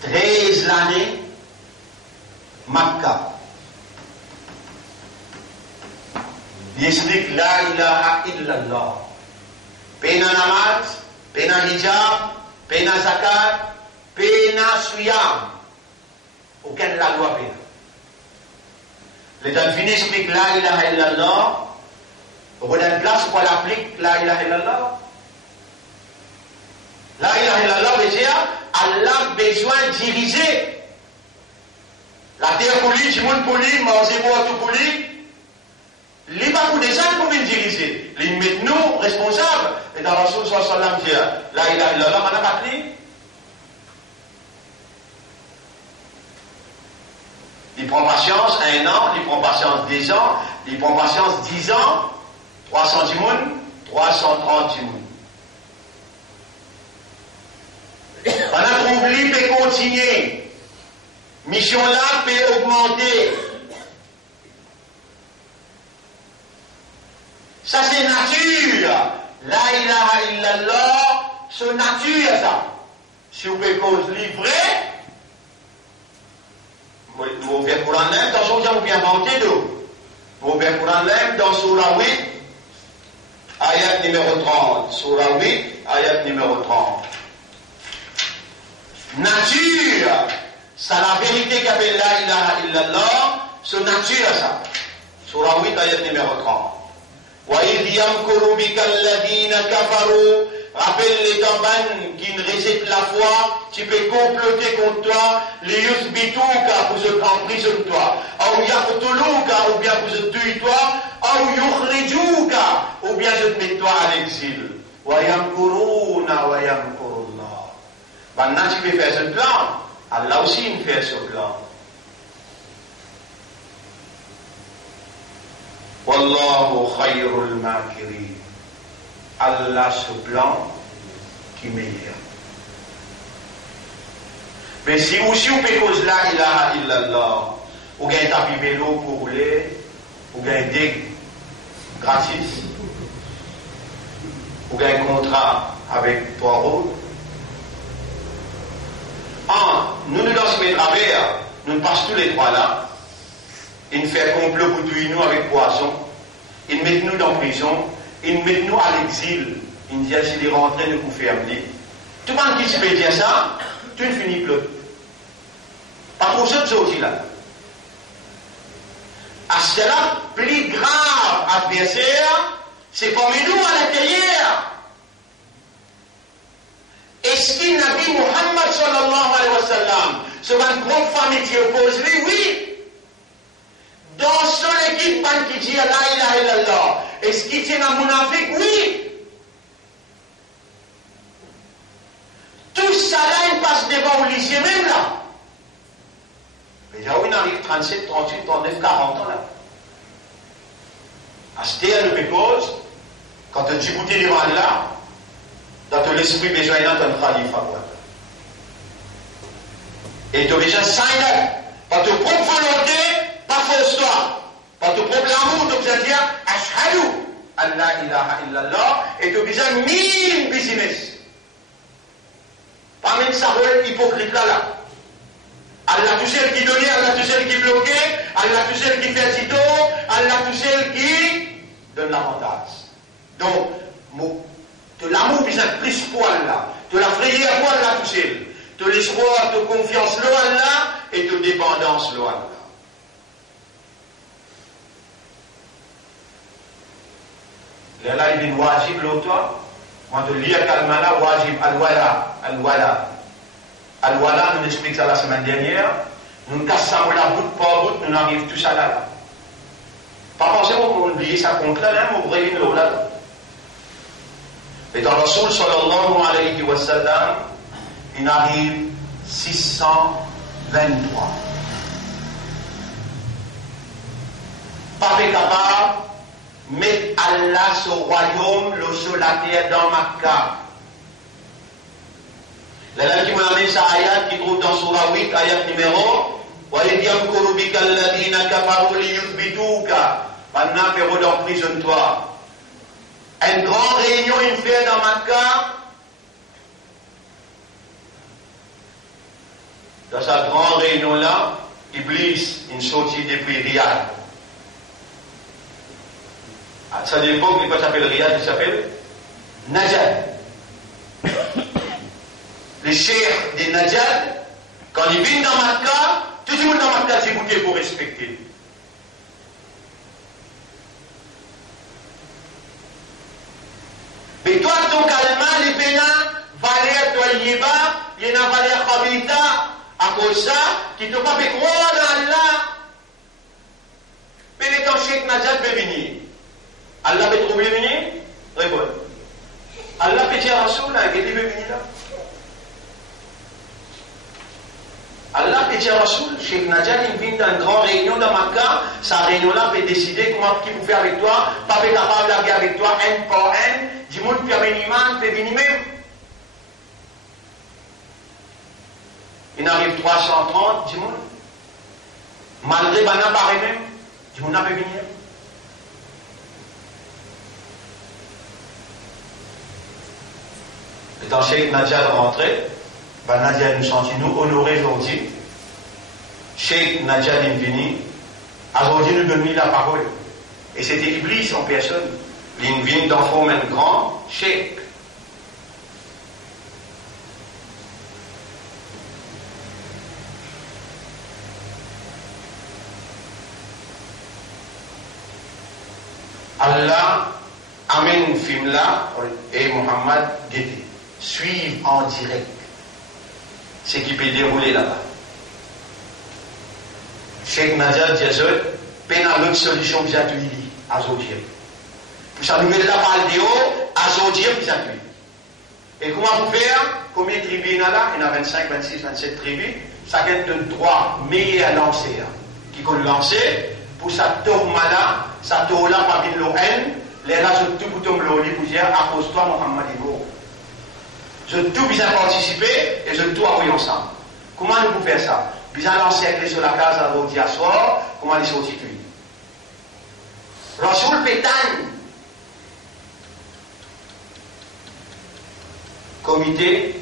13 l'année, Makkah. Il explique La ilaha illallah. Pena namaz, pena hijab, pena zakat, pena suyam. Aucun la loi pena. Les Delphines expliquent La ilaha illallah. Vous avez une place pour l'appliquer La ilaha illallah. La ilaha illallah veut dire Allah a besoin de diriger. La terre polie, du monde poli, manger pour tout poli. Les pas pour des gens pour nous diriger. Les mettent nous responsables. Et dans la Rasoul sallallahu alayhi wa sallam dit, la ilaha illallah, on a battu. Il prend patience 1 an, il prend patience 2 ans, il prend patience 10 ans, 300 timoun, 330 timoun. Pendant qu'on oublie, peut continuer. Mission là peut augmenter. Ça c'est nature. La ilaha illallah, c'est nature ça. Si vous pouvez cause livrer, vous ouvrez le Coran même dans son vous bien inventé d'eau. Vous ouvrez le Coran même dans Surah 8, ayat numéro 30. Surah 8, ayat numéro 30. Nature, c'est la vérité qu'appelle la ilaha illallah, c'est nature ça. Surah 8, ayat numéro 30. وَإِذْ يَمْكُرُ بِكَ الَّذِينَ كَفَرُوا. Rappelle les campagnes qui ne récitent la foi, tu peux comploter contre toi, les yusbitouka pour se emprisonner toi, ou yaqtuluka ou bien pour se tuer toi, ou yukhrijouka ou bien je te mets toi à l'exil. Wa yamkuruna wa yamkurullah. Maintenant tu peux faire ce plan, Allah aussi il fait ce plan. Wallahu khayrul makirin. Allah ce plan qui est meilleur. Mais si aussi vous pouvez cause la ilaha illallah, ou gagnez tapis vélo pour rouler, ou gagnez des gratis, ou gagnez contrat avec 3 routes. Nous nous dans ce mes travers, nous passons tous les 3 là, ils nous font complot pour tuer nous avec poisson, ils mettent nous dans prison, ils mettent nous à l'exil. Ils disent s'il est rentré, nous pouvons amener. Tout le monde qui se peut dire ça, tu ne finis plus. Pas pour ce aussi là. À cela, plus grave adversaire, c'est parmi nous à l'intérieur. Est-ce qu'il Nabi Muhammad sallallahu alayhi wa sallam, ce une grande famille qui oppose lui, oui. Dans son équipe, qui dit la ilaha illallah, est-ce qu'il tient un munafiq? Oui. Tout ça là, il passe devant au lycée même là. Mais là où il arrive 37, 38, 39, 40 ans là. À ce terme de cause, quand tu dis goûter devant là, dans ton esprit besoin d'un khalifa. Et tu as besoin de 5 ans. Par ta propre volonté, pas fausse toi. Par ton propre amour, donc ça veut dire ashhadu an la ilaha illallah, et tu as besoin de 1000 business. Pas même ça rôle hypocrite là. Allah tout seul qui donnait, Allah tout seul qui bloquait, Allah tout seul qui fait sitôt, Allah tout seul qui donne l'avantage. Donc, de l'amour besoin plus pour Allah, de la frayeur pour Allah tout seul, de l'espoir, de confiance l'eau Allah et de dépendance l'eau Allah. Là, il dit wajib l'auteur. Quand on lit al-Kalmala, wajib al-wala, al-wala. Al-wala, nous explique ça la semaine dernière. Nous cassons la bout par bout, nous arrivons tous à là. Pas penser qu'on oublie ça contre là, mais on brille l'eau là. Et dans le Rasoul sallallahu alayhi wa sallam, il arrive 623. Pas capable. Mais Allah, ce royaume, le sol la terre dans Makkah. Là, qui m'a amené sa ayat qui trouve dans Surah 8, ayat numéro وَإِذْ يَمْكُرُ بِكَ الَّذِينَ كَفَرُوا لِيُثْبِتُوكَ. Maintenant, Pérou d'emprisonne-toi. Une grande réunion, il fait dans Makkah. Dans cette grande réunion-là, Iblis, une sortie depuis Riyad. À cette époque, il ne s'appelle Riyad, il s'appelle Najad. Les cheikhs des Najad, quand ils viennent dans Makkah, tout le monde dans Makkah s'est goûté pour respecter. Mais toi, ton calma, les pénins, valère toi yéba, il y en a valère khabita, à cause de ça, qui ne t'a pas fait croire dans Allah. Mais les quand Cheikh Najat peut venir, Allah peut trouver venir? Réponds. Allah peut dire à Rasoul, qu'il veut venir là. Allah peut dire à Rasoul, Cheikh Najat, il vient dans une grande réunion dans Makkah, sa réunion-là peut décider comment il peut faire avec toi, pas peut capable de la avec toi, un par un, du monde peut venir, peut venir même. Il arrive 330, du monde. Malgré Bana pareil même, du monde n'a pas venir. Et quand Cheikh Najat est rentré, Nadia nous sentit nous honorer aujourd'hui. Cheikh Najat est venu. Aujourd'hui, nous donnons la parole. Et c'était Iblis en personne. Il vient d'en former un grand Cheikh. Allah amène film là et Mohammed Guété suivent en direct ce qui peut dérouler là-bas. Cheikh Najat Diazol peine à l'autre solution que j'ai utilisée à Zodir. Pour ça, nous mettons la balle de haut à Zodir que j'ai utilisée. Et comment vous faire? Combien de tribus il y en a là? Il y en a 25, 26, 27 tribus. Chacun de droit meilleur à lancer. Qui qu'on lancer pour sa tourme là, sa tourme là parmi l'ON, les là, je tout pour tomber l'eau, pour dire, appose-toi, Mohammed Ibo. Je tout bien participer et je tout envoyer ensemble. Comment nous pouvons faire ça? Bien lancer avec les sur la case à l'autre soir, comment les sortir? Rasoul Pétagne, comité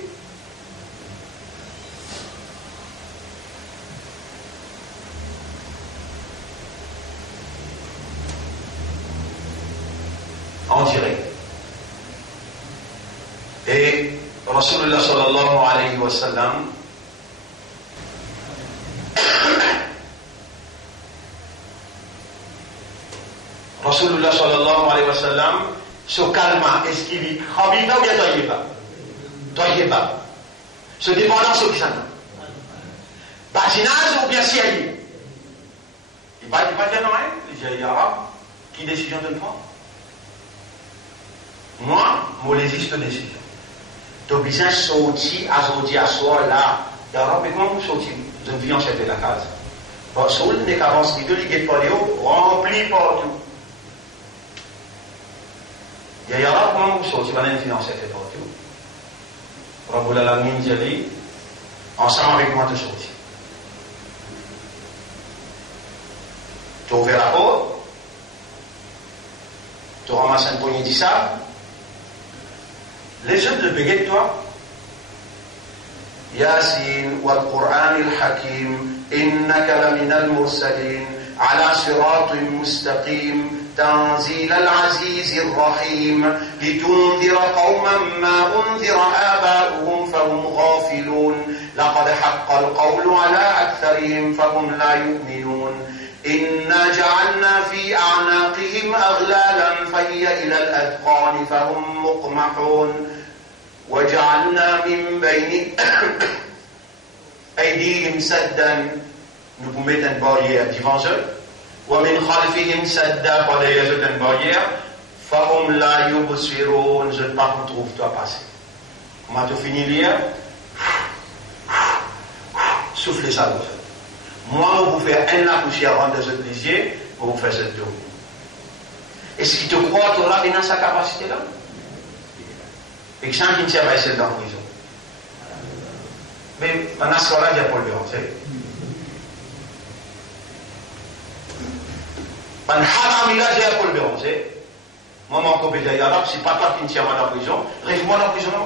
en direct. Et Rasulullah sallallahu alayhi wa sallam Rasulullah sallallahu alayhi wa sallam se calma, esquive, Khabita ou bien Toyeba? Toyeba. Se dépendant sur qui ça n'a? Batinage ou bien Syrie? Il va dire non, les Arabes, qui décision de prendre? Moi, je résiste aux décisions. Tu as besoin de sortir à soi là. Et comment vous sortir? Je ne vis en chef de la case. Bon, sur le nez qu'avance, les deux ligues par les hauts, remplis partout. Il y a comment vous sortir? Vous allez financer partout. Raboul Alamin dit, ensemble avec moi, de sortir. Tu as ouvert la porte, tu ramasses un poignet de sable. Les jeunes de béguet, toi, Yasin wal Qur'an al-Hakim, innaka lamina al-mursalin, ala siratin mustaqim, tanzil al-aziz al-rahim, litundira qawman ma undira aba'uhum fahum ghafilun, laqad haqqa al-qawlu ala aktharihim fahum la yu'minun. إنا جعلنا في أعناقهم أغلالا فهي إلى الأذقان فهم مقمحون وجعلنا من بين أيديهم سدا nous vous mettons une barrière devant eux ومن خلفهم سدا par derrière eux une barrière فهم لا يبصرون je ne pas qu'on trouve toi passer. Comment tu finis lire? Soufflez ça vous. Moi, je vous faire un la poussière en deux plaisir, pour vous faire ce tour. Est-ce qu'il te croit, tu auras dans sa capacité là? Et que ça qui ne tient pas celle dans la prison. Mais maintenant, ce là il y a Paul Béron, tu sais. Pendant haram, il a déjà Paul Béron, tu sais. Moi, mon compétent, c'est pas toi qui ne tiens pas dans la prison. Rêve-moi dans la prison, non,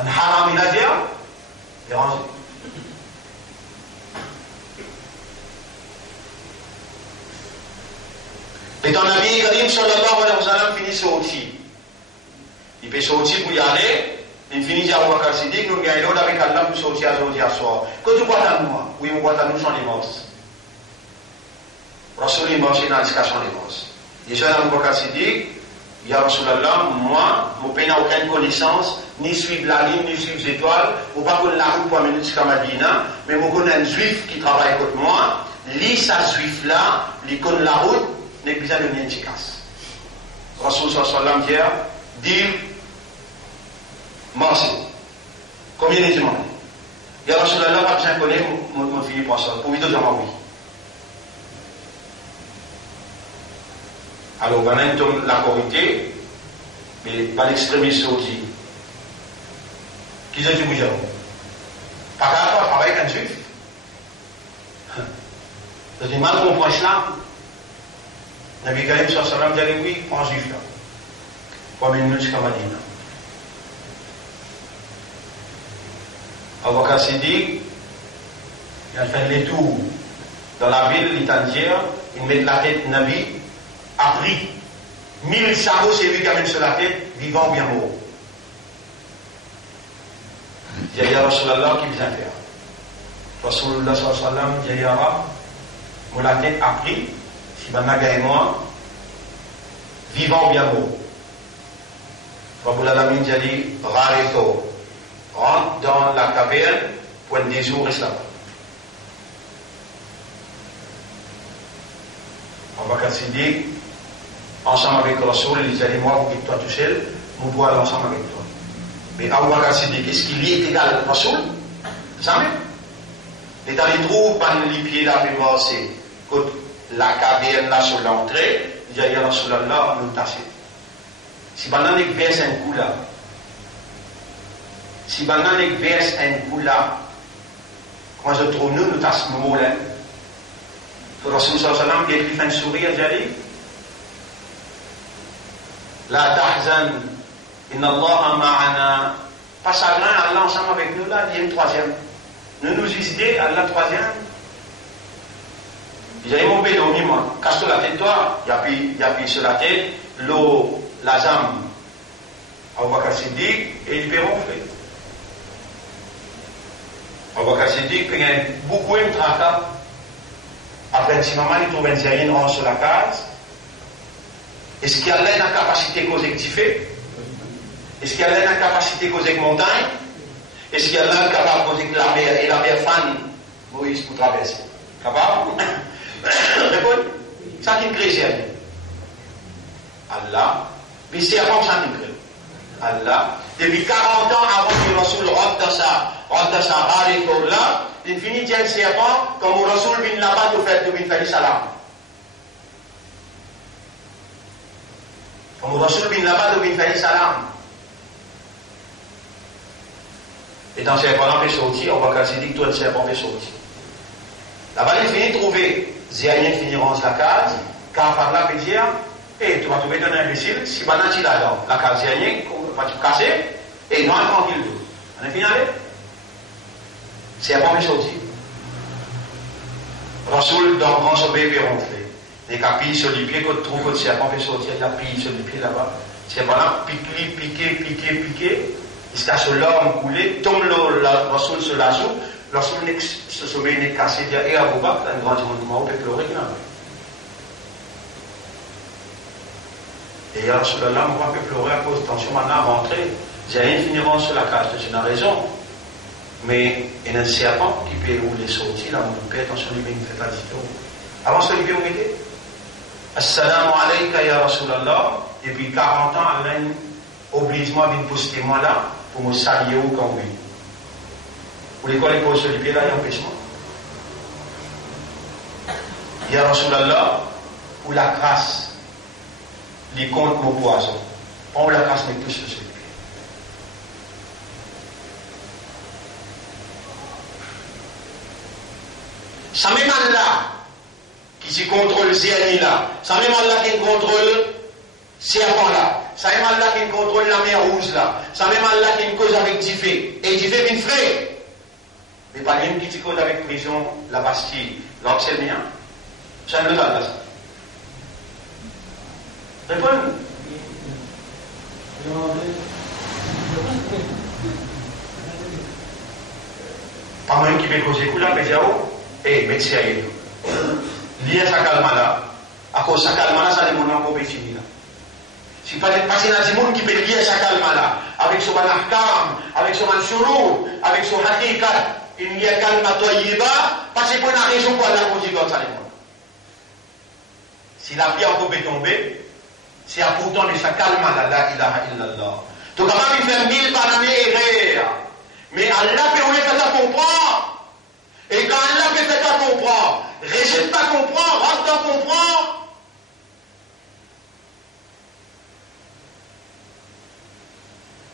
un haram il a dit, il est rangé. Et ton ami Karim sallallahu alayhi wa sallam finit sortir. Il peut sortir pour y aller, il finit à Abu Bakr Siddiq, nous gagnons avec Allah pour sortir à soir. Quand tu bois à nous, oui, nous bois à nous sans divorce. Rasoul il marche dans l'éducation divorce. Il est à Abu Bakr Siddiq, Ya Rasulallah, moi, mon pays n'a aucune connaissance, ni suivre la ligne, ni suivre les étoiles, ou pas connaître la route pour amener jusqu'à Madina, mais je connais un juif qui travaille contre moi, lui, sa juif là, il connaît la route, n'est pas besoin de venir efficace. Rasul sallam dit, merci. Combien de demandes? Ya Rasulallah, pas besoin de connaître mon fille pour ça, pour lui dire oui. Alors, on a la corité, mais pas l'extrémiste aussi. Qui sont-ils bouger? Pas qu'à travailler avec un juif. C'est une mal comprendre cela. Nabi Karim sallam dit oui, prends juif là. 3 minutes jusqu'à Madina. Abu Bakr Siddiq, il a fait les tours dans la ville, il entière, il met la tête de Nabi. A pris 1000 sabots, c'est lui qui amène sur la tête, vivant ou bien mort. Il y a Rasulallah qui vient faire. Rasulullah sallam, il y a mon la tête a pris, si Banaga et moi, vivant ou bien mort. Rabbul Alamin a dit, Rareto, rentre dans la caverne, point des jours, reste là-bas. Abu Bakr Siddiq, ensemble avec Rasoul, il disait, moi, vous quittez toi tout seul, nous pouvons aller ensemble avec toi. Mais Abu Bakr Siddiq, est-ce qu'il est égal à Rasoul? Jamais. Et dans les trous, pas les pieds là, puis voir, c'est quand la caverne là sur l'entrée, il dit, ya Rasulallah, nous tasser. Si banane verse un coup là, si banane verse un coup là, quand je trouve nous tassons le mot là, le Rasul sallam, il a fait un sourire, il a dit, la tahzan, inna Allah ma'ana, pas chagrin, Allah ensemble avec nous là, il y a une troisième. Ne nous hésitez, Allah troisième. Il a dit, mon bédo, moi, casse-toi la tête, toi, il y a pris sur la tête, l'eau, la jambe, Abu Bakr Siddiq, et il peut ronfler. Abu Bakr Siddiq, il y a beaucoup de tracas. Après un petit moment, il trouve un zérine rang sur la case. Est-ce qu'il y a une capacité causer que tu fais? Est-ce qu'il y a une capacité causer que montagne? Est-ce qu'il y a une capacité causer que la mer et la mer fan Moïse pour traverser? Capable? Répondez. Ça qui me crée, Allah. Mais c'est avant que ça me crée. Allah. Depuis 40 ans avant que le Rasoul rentre dans sa rare là, il finit de dire serpent, comme le Rasoul vient là-bas de faire salam. Comme le Rasoul vient là-bas de faire salam. Et dans le serpent, on fait sortir, on va casser dit que toi, le serpent fait sortir. Là-bas, il finit de trouver, Zéanien finiront la case, car par là, il peut dire, et tu vas trouver un imbécile, si maintenant tu l'as dans la case Zéanien, on va te casser, et non, tranquille. On est fini avec? Serpent fait sortir. Rasoul, dans le grand sommeil, fait ronfler. Les capilles sur les pieds, quand tu trouves que le serpent fait sortir, il y a pille sur les pieds là-bas. Serpent là, piqué, jusqu'à ce l'homme coulé, tombe le Rasoul sur la joue, Rasoul ce sommeil n'est cassé, il dit, et Abu Bakr, un grand mouvement, on peut pleurer, là. Et ya Rasulallah, moi, je peux pleurer à cause de tension, maintenant, rentrer. J'ai rien finiront sur la case, c'est une raison. Mais il y a un serpent qui peut rouler sortir, là, mon père, attention, il fait la différence. Avant ce qu'il y a Assalamu alayka ya Rasulallah, depuis 40 ans, Allah oblige-moi de poster moi là, pour me saluer au camp. Pour l'école, il pose sur les pieds là, il y a un empêchement. Ya Rasulallah, pour la grâce, les comptes mon poison. On la grâce, mais tous sur les pieds. Ça même Allah qui se contrôle Zéani là, ça même Allah qui contrôle serpent là, ça même Allah qui contrôle la mer rouge là, ça même Allah qui cause avec Diffé, et Diffé vient frère. Mais pas même qui cause avec prison, la Bastille, l'Oxelmien. Ça me le donne là. Répondez. Pas même qui veut causer coup là, mais j'ai et médecin lié à sa calme là, à cause de sa calme là, ça n'est mon encore fini là. Si pas de passer dans le monde qui peut lier sa calme-là, avec son ahkam, avec son shurut, avec son hakikat, il y a calme à toi, il est bas, parce que pour une raison pour la conduire comme ça, les gens. Si la pierre peut tomber, c'est à pourtant de sa calme à la ilaha illallah. Donc, avant de faire 1000 par année et rire. Mais Allah peut vous faire ça comprendre. Et quand Allah peut faire ça comprendre, rejette pas comprendre, rentre dans comprendre.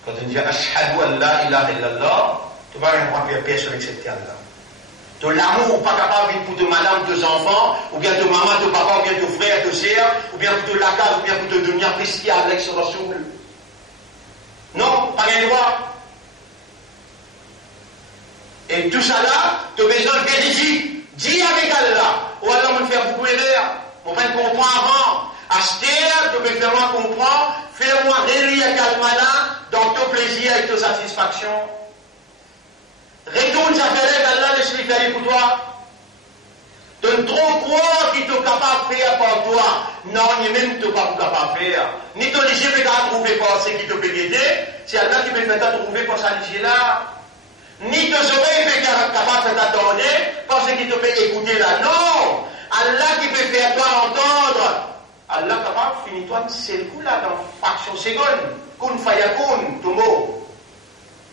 Quand on dit Ashhadu an la ilaha illallah, tu vas rien voir personne excepté Allah. Ton l'amour pas capable pour ton madame, tes enfants, ou bien ton maman, ton papa, ou bien ton frère, ton sœur, ou bien pour la case, ou bien pour te devenir christian avec son Rasoul. Non, pas rien droit. Et tout ça là, tu as besoin de vérifier. Dis avec Allah. Ou Allah me faire beaucoup erreur. On va comprendre avant. Acheter, tu peux faire moi comprendre. Fais-moi relire calmement dans ton plaisir et ton satisfaction. Retourne sa fête, Allah laisse les faire pour toi. Donne trop croire qu'il t'est capable de faire par toi. Non, ni même tu n'es pas capable de faire. Ni ton léger peut pas trouver par ce qui te peut aider. C'est Allah qui peut faire trouver par sa léger là. Ni tes oreilles peut être capable de t'attendre parce qu'il te peut écouter là. Non! Allah qui peut faire toi entendre. Allah capable, finis-toi, c'est le coup là dans fraction seconde. Kun fayakun, ton mot.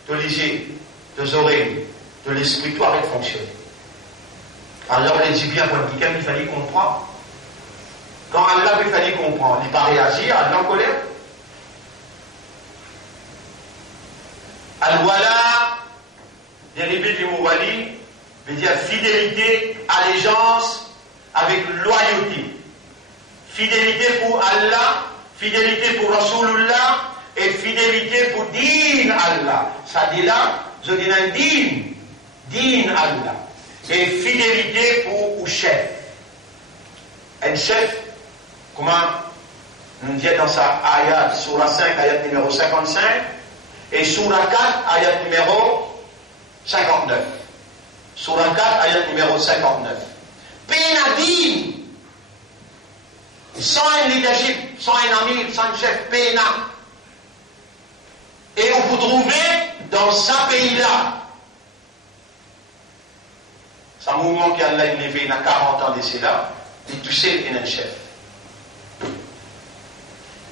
Ton léger, tes oreilles, de l'esprit, toi avec fonctionner. Alors on dit bien pour quelqu'un qu'il fallait comprendre. Quand Allah il fallait comprendre, il ne pas réagir, Allah en colère. Al-Wala, dérivé du mot wali, veut dire fidélité, allégeance avec loyauté. Fidélité pour Allah, fidélité pour Rasulullah et fidélité pour Din Allah. Ça dit là, je dis un Din Allah. Et fidélité pour le chef. Un chef, comment nous dit dans sa ayat, surah 5, ayat numéro 55, et surah 4, ayat numéro 59. Surah 4, ayat numéro 59. Pénadine, sans un leadership, sans un ami, sans un chef, péna. Et on vous trouvez dans ce pays-là. C'est un mouvement qui a élevé il y a 40 ans d'ici là, et tu sais, il y a un chef.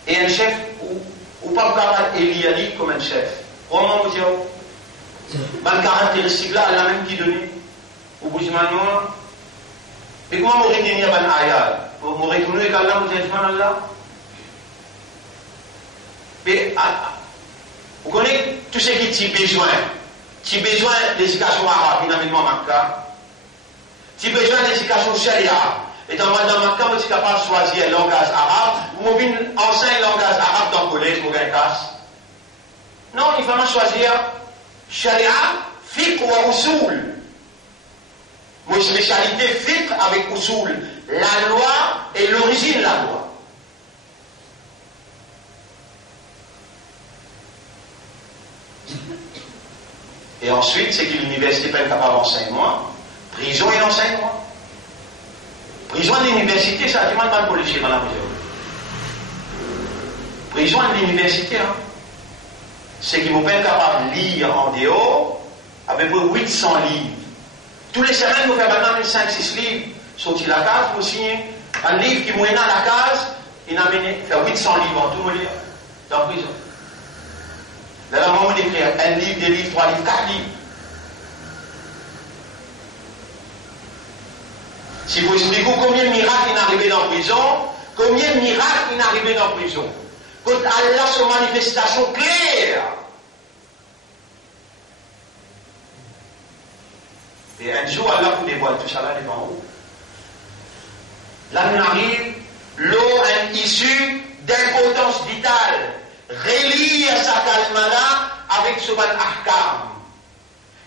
Et un chef, ou pas capable d'élire comme un chef. Comment vous dire, la caractéristique là, elle a même qui donné. Ou vous dites maintenant, et comment vous retenez un ayat? Vous retournez avec Allah, vous dites Allah? Mais, vous connaissez tout ce qui est besoin. Tu as besoin d'éducation arabe, finalement, Makka. Tu as besoin d'éducation sharia. Et dans Makka, tu es capable de choisir un langage arabe, ou enseigne un langage arabe dans le collège, ou un casse. Non, il faut choisir sharia, fiqh ou usul. Moi, spécialité fiqh avec usul. La loi et l'origine de la loi. Et ensuite, c'est que l'université n'est pas capable d'enseignement. Prison et enseignement. Prison de l'université, ça a du mal pour le chier, madame. Prison de l'université, hein. C'est qu'ils ne sont pas capables de lire en dehors à peu près 800 livres. Tous les semaines, nous faisons maintenant 5-6 livres. Sorti la case, vous signez un livre qui moyenne à la case, il a mené faire 800 livres en tout le lire dans la prison. Là, la maman d'écrire un livre, 2 livres, 3 livres, 4 livres. Si vous expliquez combien de miracles il est arrivé dans la prison, combien de miracles il est arrivé dans la prison, quand Allah son manifestation claire. Et un jour, Allah vous dévoile tout ça là devant vous. Là, nous arrive l'eau issue d'impotence vitale. Relire sa calmala avec ce ban ahkam.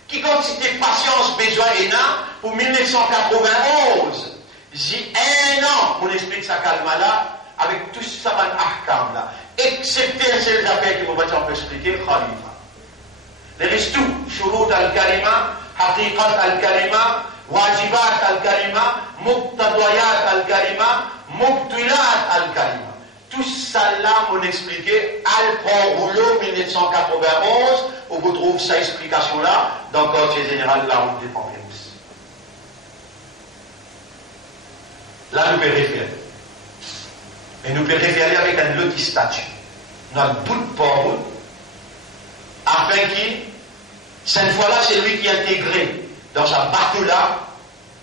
Qui constitue patience, besoin et n'a, pour 1991. J'ai 1 an pour expliquer sa calmala avec tout ce ban ahkam là. Excepté un seul affaire qui m'a pas expliquer, Khalifa. Le reste tout, shurut al-kalima, haqiqat al-kalima, wajibat al-kalima, muqtadayat al-kalima, mubtilat al-kalima. tout ça là, m'ont expliqué, Alpron Rouleau 1991, où vous trouvez cette explication-là dans le quartier général de la route des Pampérouse. Là, nous pouvons référer. Et nous pouvons référer avec un autre statut. Notre bout de parole, afin qu'il, cette fois-là, c'est lui qui est intégré dans sa bateau-là,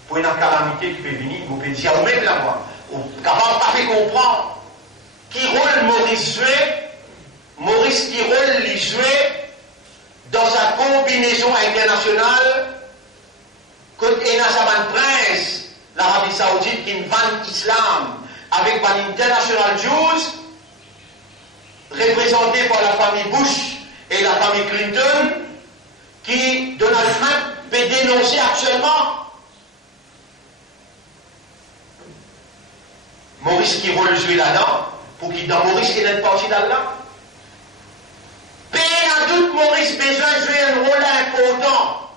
pour une calamité qui peut venir, vous pouvez dire, oui, là, moi, ou capable pas fait comprendre qui rôle Maurice jouait, Maurice qui rôle les jouait dans sa combinaison internationale, contre Enasaman Prince, l'Arabie Saoudite qui vend l'islam avec l'International Jews, représenté par la famille Bush et la famille Clinton, qui Donald Trump peut dénoncer actuellement. Maurice qui rôle jouer là-dedans, pour qu'il dans Maurice qui n'est pas partie d'Allah. Peine à doute, Maurice besoin de jouer un rôle important.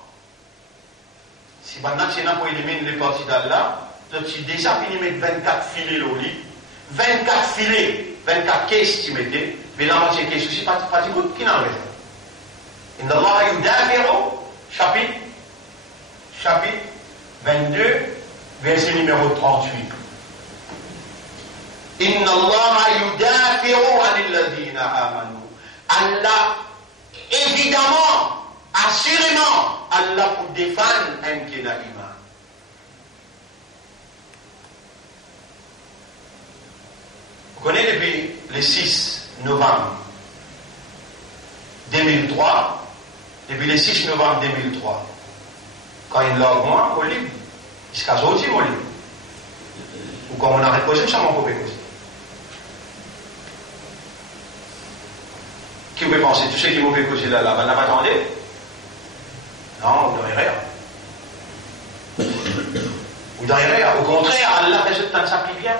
Si maintenant c'est là pour éliminer les parties d'Allah, tu déjà fini de mettre 24 filets au lit, 24 filets, 24 caisses tu mettais, mais la moitié caisse aussi, pas du tout, qui n'en reste. Inna Allah yudafiru, chapitre 22, verset numéro 38. Inna Allah yudafiru anil ladina amanu. Allah, évidemment, assurément, Allah pour défendre un qui n'a iman. Vous connaissez depuis le 6 novembre 2003, depuis le 6 novembre 2003, quand il l'a moi au livre, il se casse aussi au livre. Ou quand on a reposé, ça m'a coupé aussi. Qui vous penser? Tous ceux qui m'ont fait causer là, vous n'avez pas attendu? Non, vous n'aurez rien. Vous n'aurez rien. Au contraire, Allah fait ce temps de s'appliquer bien.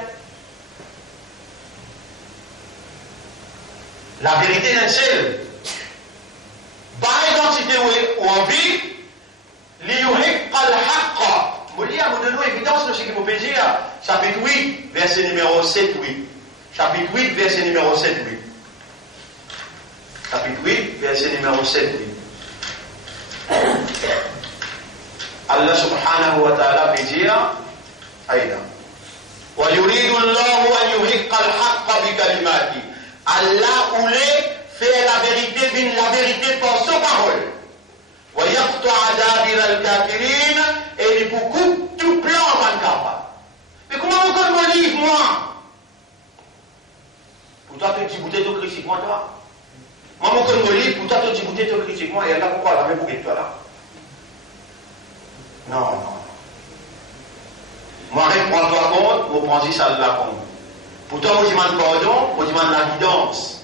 La vérité d'un seul. Par identité ou en vie, liyuhiqqa al-haqqa. Vous dites, vous donnez évidence de ce qui vous peut dire. Chapitre 8, verset numéro 7, 8. Chapitre 8, verset numéro 7, 8. Chapitre 8, verset numéro 7, 8. Allah subhanahu wa ta'ala peut dire, Aïda. Wa yuridu Allahu an yuhiqqa al-haqqa bi kalimati. Allah voulait faire la vérité par sa parole. Wa yaqta'a dabira al-kafirin, et il vous coupe tout plan en capable. Mais comment vous connaissez mon livre, moi? Pour toi, tu bouteilles de critique, moi, toi. Moi, mon connais mon livre, pour toi, tu bouteilles de critique, moi, et là, pourquoi la même pour toi, là? Non. Moi, prends-toi compte, vous prenez ça de la compte. Pourtant, on demande pardon, on demande la guidance.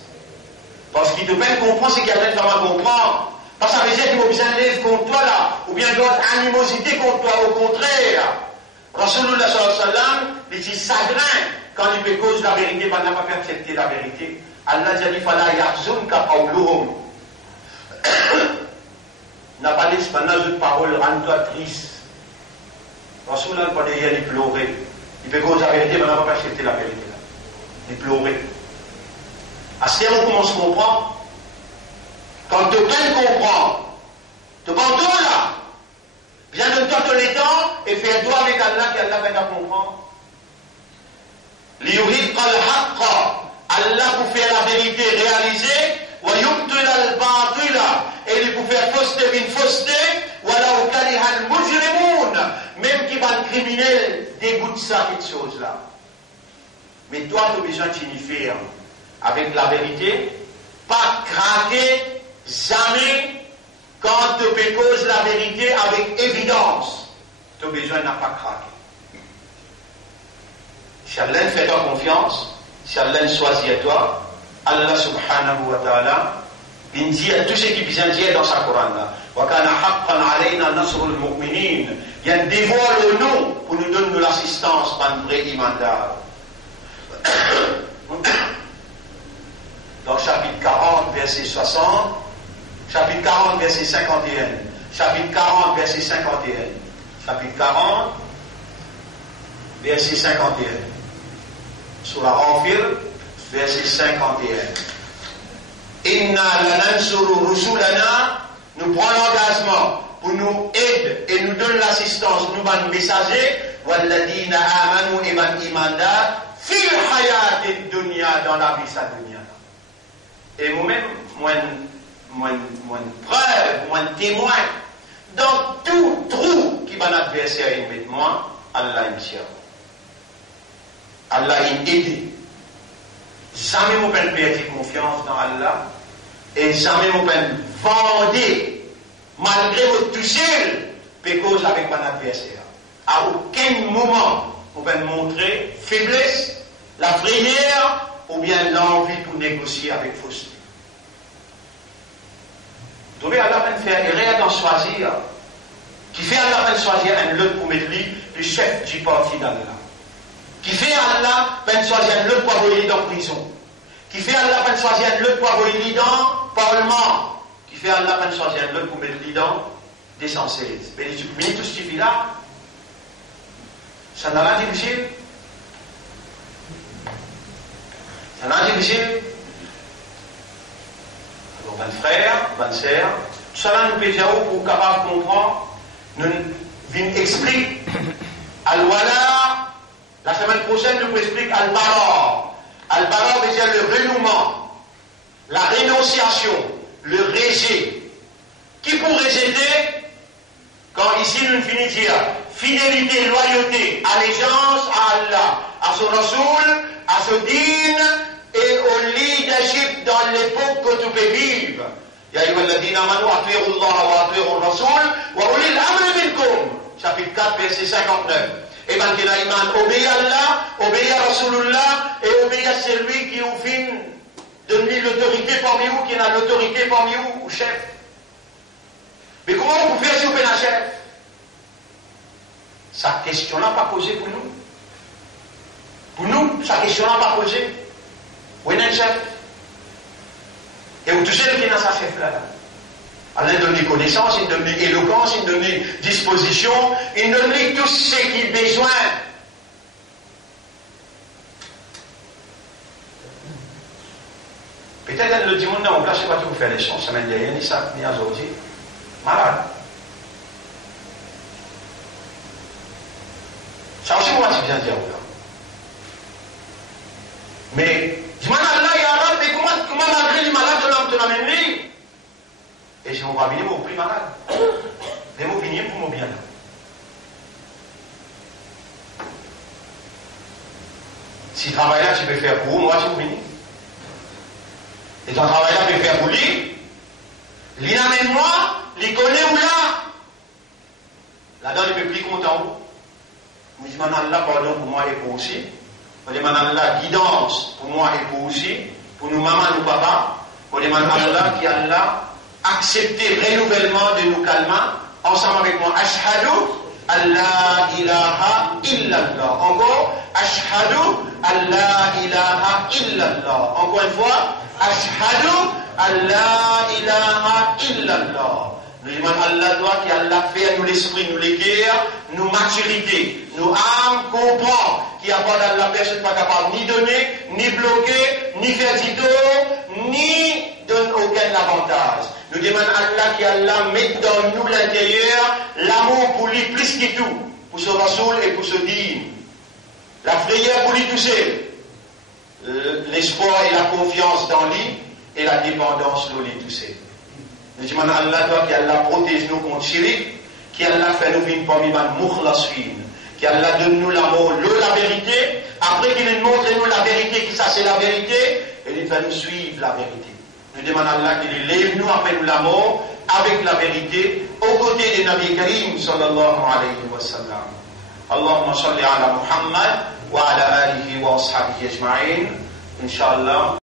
Parce qu'il te peine comprendre ce qu'il y a de faire à comprendre. Parce que ça veut dire qu'il faut besoin d'être contre toi là, ou bien d'autres animosité contre toi, au contraire. Rasulullah sallallahu alayhi wa sallam, il dit chagrin quand il peut cause la vérité, mais n'a pas fait accepter la vérité. Allah dit fala yahzunka qawluhum. N'a pas dit pendant une parole, rends-toi triste. Rasulullah pas de il pleurer. Il peut cause la vérité, mais n'a pas accepter la vérité. Il pleurait. À ce moment, on commence à comprendre. Quand tu peines comprendre, tu prends tout là. Viens de toi tous les temps et fais toi avec Allah qu'Allah va te comprendre. Liyuhiqqa al-haqqa. Allah pour faire la vérité réalisée. Wa yubtila al-batila. Et il pour faire fausseté une fausseté. Walau kariha al-mujrimun. Même qui va le criminel dégoûte ça, cette chose-là. Mais toi, tu as besoin de t'unifier avec la vérité, pas craquer, jamais, quand tu peux cause la vérité avec évidence, tu as besoin de ne pas craquer. Si Allah fait toi confiance, si Allah choisit à toi, Allah subhanahu wa ta'ala, il dit à tous ceux qui besoin de dire dans sa Coran là, وَكَانَ حَقًّا عَلَيْنَا نَصْرُ الْمُؤْمِنِينَ. Il y a un dévoile au nom pour nous donner de l'assistance par un vrai imandar. Dans chapitre 40, verset 60, chapitre 40, verset 51, chapitre 40, verset 51, chapitre 40, verset 51, sur la Anfir, verset 51. Inna lanansuru rusulana, nous prenons l'engagement pour nous aider et nous donner l'assistance, nous allons messager, walladina amanu et van imanda, fil hayat dunya, dans la vie sa dunya. Et moi-même, moi preuve, moi témoin, dans tout trou qui va l'adversaire et mettre moi, Allah me sert. Allah m'a aidé. Jamais je ne peux perdre confiance dans Allah et jamais je ne peux vendre malgré me toucher pécose avec mon adversaire. À aucun moment je peux montrer faiblesse, la prière ou bien l'envie pour négocier avec fausseté. Vous trouvez Allah peut faire et rien d'en choisir. Qui fait Allah peut choisir un autre pour mettre lui, le chef du parti d'Allah. Qui fait Allah peut choisir un autre pour envoyer dans la prison. Qui fait Allah peut choisir un autre pour envoyer dans le Parlement. Qui fait Allah peut choisir un autre pour mettre lui dans des censés. Mais tout ce qui fait là, ça n'a pas difficile. Ça n'a pas difficile. Alors, ben frère, ben sœur, tout ça là nous peut dire pour capable de comprendre, nous venons expliquer. Al-Wala, la semaine prochaine, nous expliquons Al-Bara. Al-Bara veut dire le renouement, la rénonciation, le rejet. Qui pour rejeter? Quand ici nous finissons de dire fidélité, loyauté, allégeance à Allah, à son Rasoul, à son dîne et au leadership dans l'époque que tu peux vivre. Ya ayyuhalladhina amanu ati'u Allah wa ati'u ar-rasul wa ulil amri minkum. Chapitre 4 verset 59. Et maintenant iman obéit à Allah, obéit à Rasulullah et obéit à celui qui vous fin donner l'autorité parmi vous, qui a l'autorité parmi vous, ou chef. Mais comment vous pouvez faire si vous êtes un chef? Sa question n'a pas posé pour nous. Pour nous, sa question n'a pas posé. Vous êtes un chef. Et vous touchez le qui est dans sa chef là. Allah donne connaissance, il donne éloquence, il donne disposition, il donne tout ce qu'il a besoin. Peut-être elle le dit, non, là, je ne sais pas tout faire les choses, ça m'a dit rien, ni ça, ni aujourd'hui. Malade. Ça aussi, moi, c'est bien dire, là. Mais, dis-moi, Allah, il y a un mais comment malgré les malades de l'homme de la même vie? Et si on va venir, on prie malade. Mais on venir pour mon bien. Si travail là, tu peux faire pour vous, moi, tu peux venir. Et ton travail là, tu peux faire pour lui. Lui amène moi, lui connaît où là. Là-dedans, il peut plus content. Je dis, Allah, pardon pour moi et pour aussi. Je demande Allah, guidance pour moi et pour aussi. Pour nous, maman, nous, papa. Je demande Allah qui a là. Accepter renouvellement de nos calmes ensemble avec moi. Ashhadu Allah ilaha illallah. Encore. Ashhadu Allah ilaha illallah. Encore une fois. Ashhadu Allah ilaha illallah. Nous demandons Allah doit qui Allah fait nous l'esprit, nous l'équerre, nous maturité, nous âmes comprend qui apporte à la personne pas capable ni donner, ni bloquer, ni faire du tort, ni donne aucun avantage. Nous demandons Allah qui Allah mette dans nous l'intérieur l'amour pour lui plus que tout, pour ce Rasoul et pour ce dîme. La prière pour lui tout seul, l'espoir et la confiance dans lui et la dépendance de lui tout seul. Nous demandons Allah qui Allah protège nous contre Chirik, qui Allah fait nous vivre parmi les mukhlasfin, qui Allah donne nous l'amour, la vérité, après qu'il nous montre nous la vérité, qui ça c'est la vérité, et il va nous suivre la vérité. Nous demandons Allah qu'il lève nous après nous l'amour, avec la vérité, aux côtés de Nabi Karim sallallahu alayhi wa sallam. Allahumma salli ala Muhammad wa ala alihi wa ashabihi ajma'in. Inch'Allah.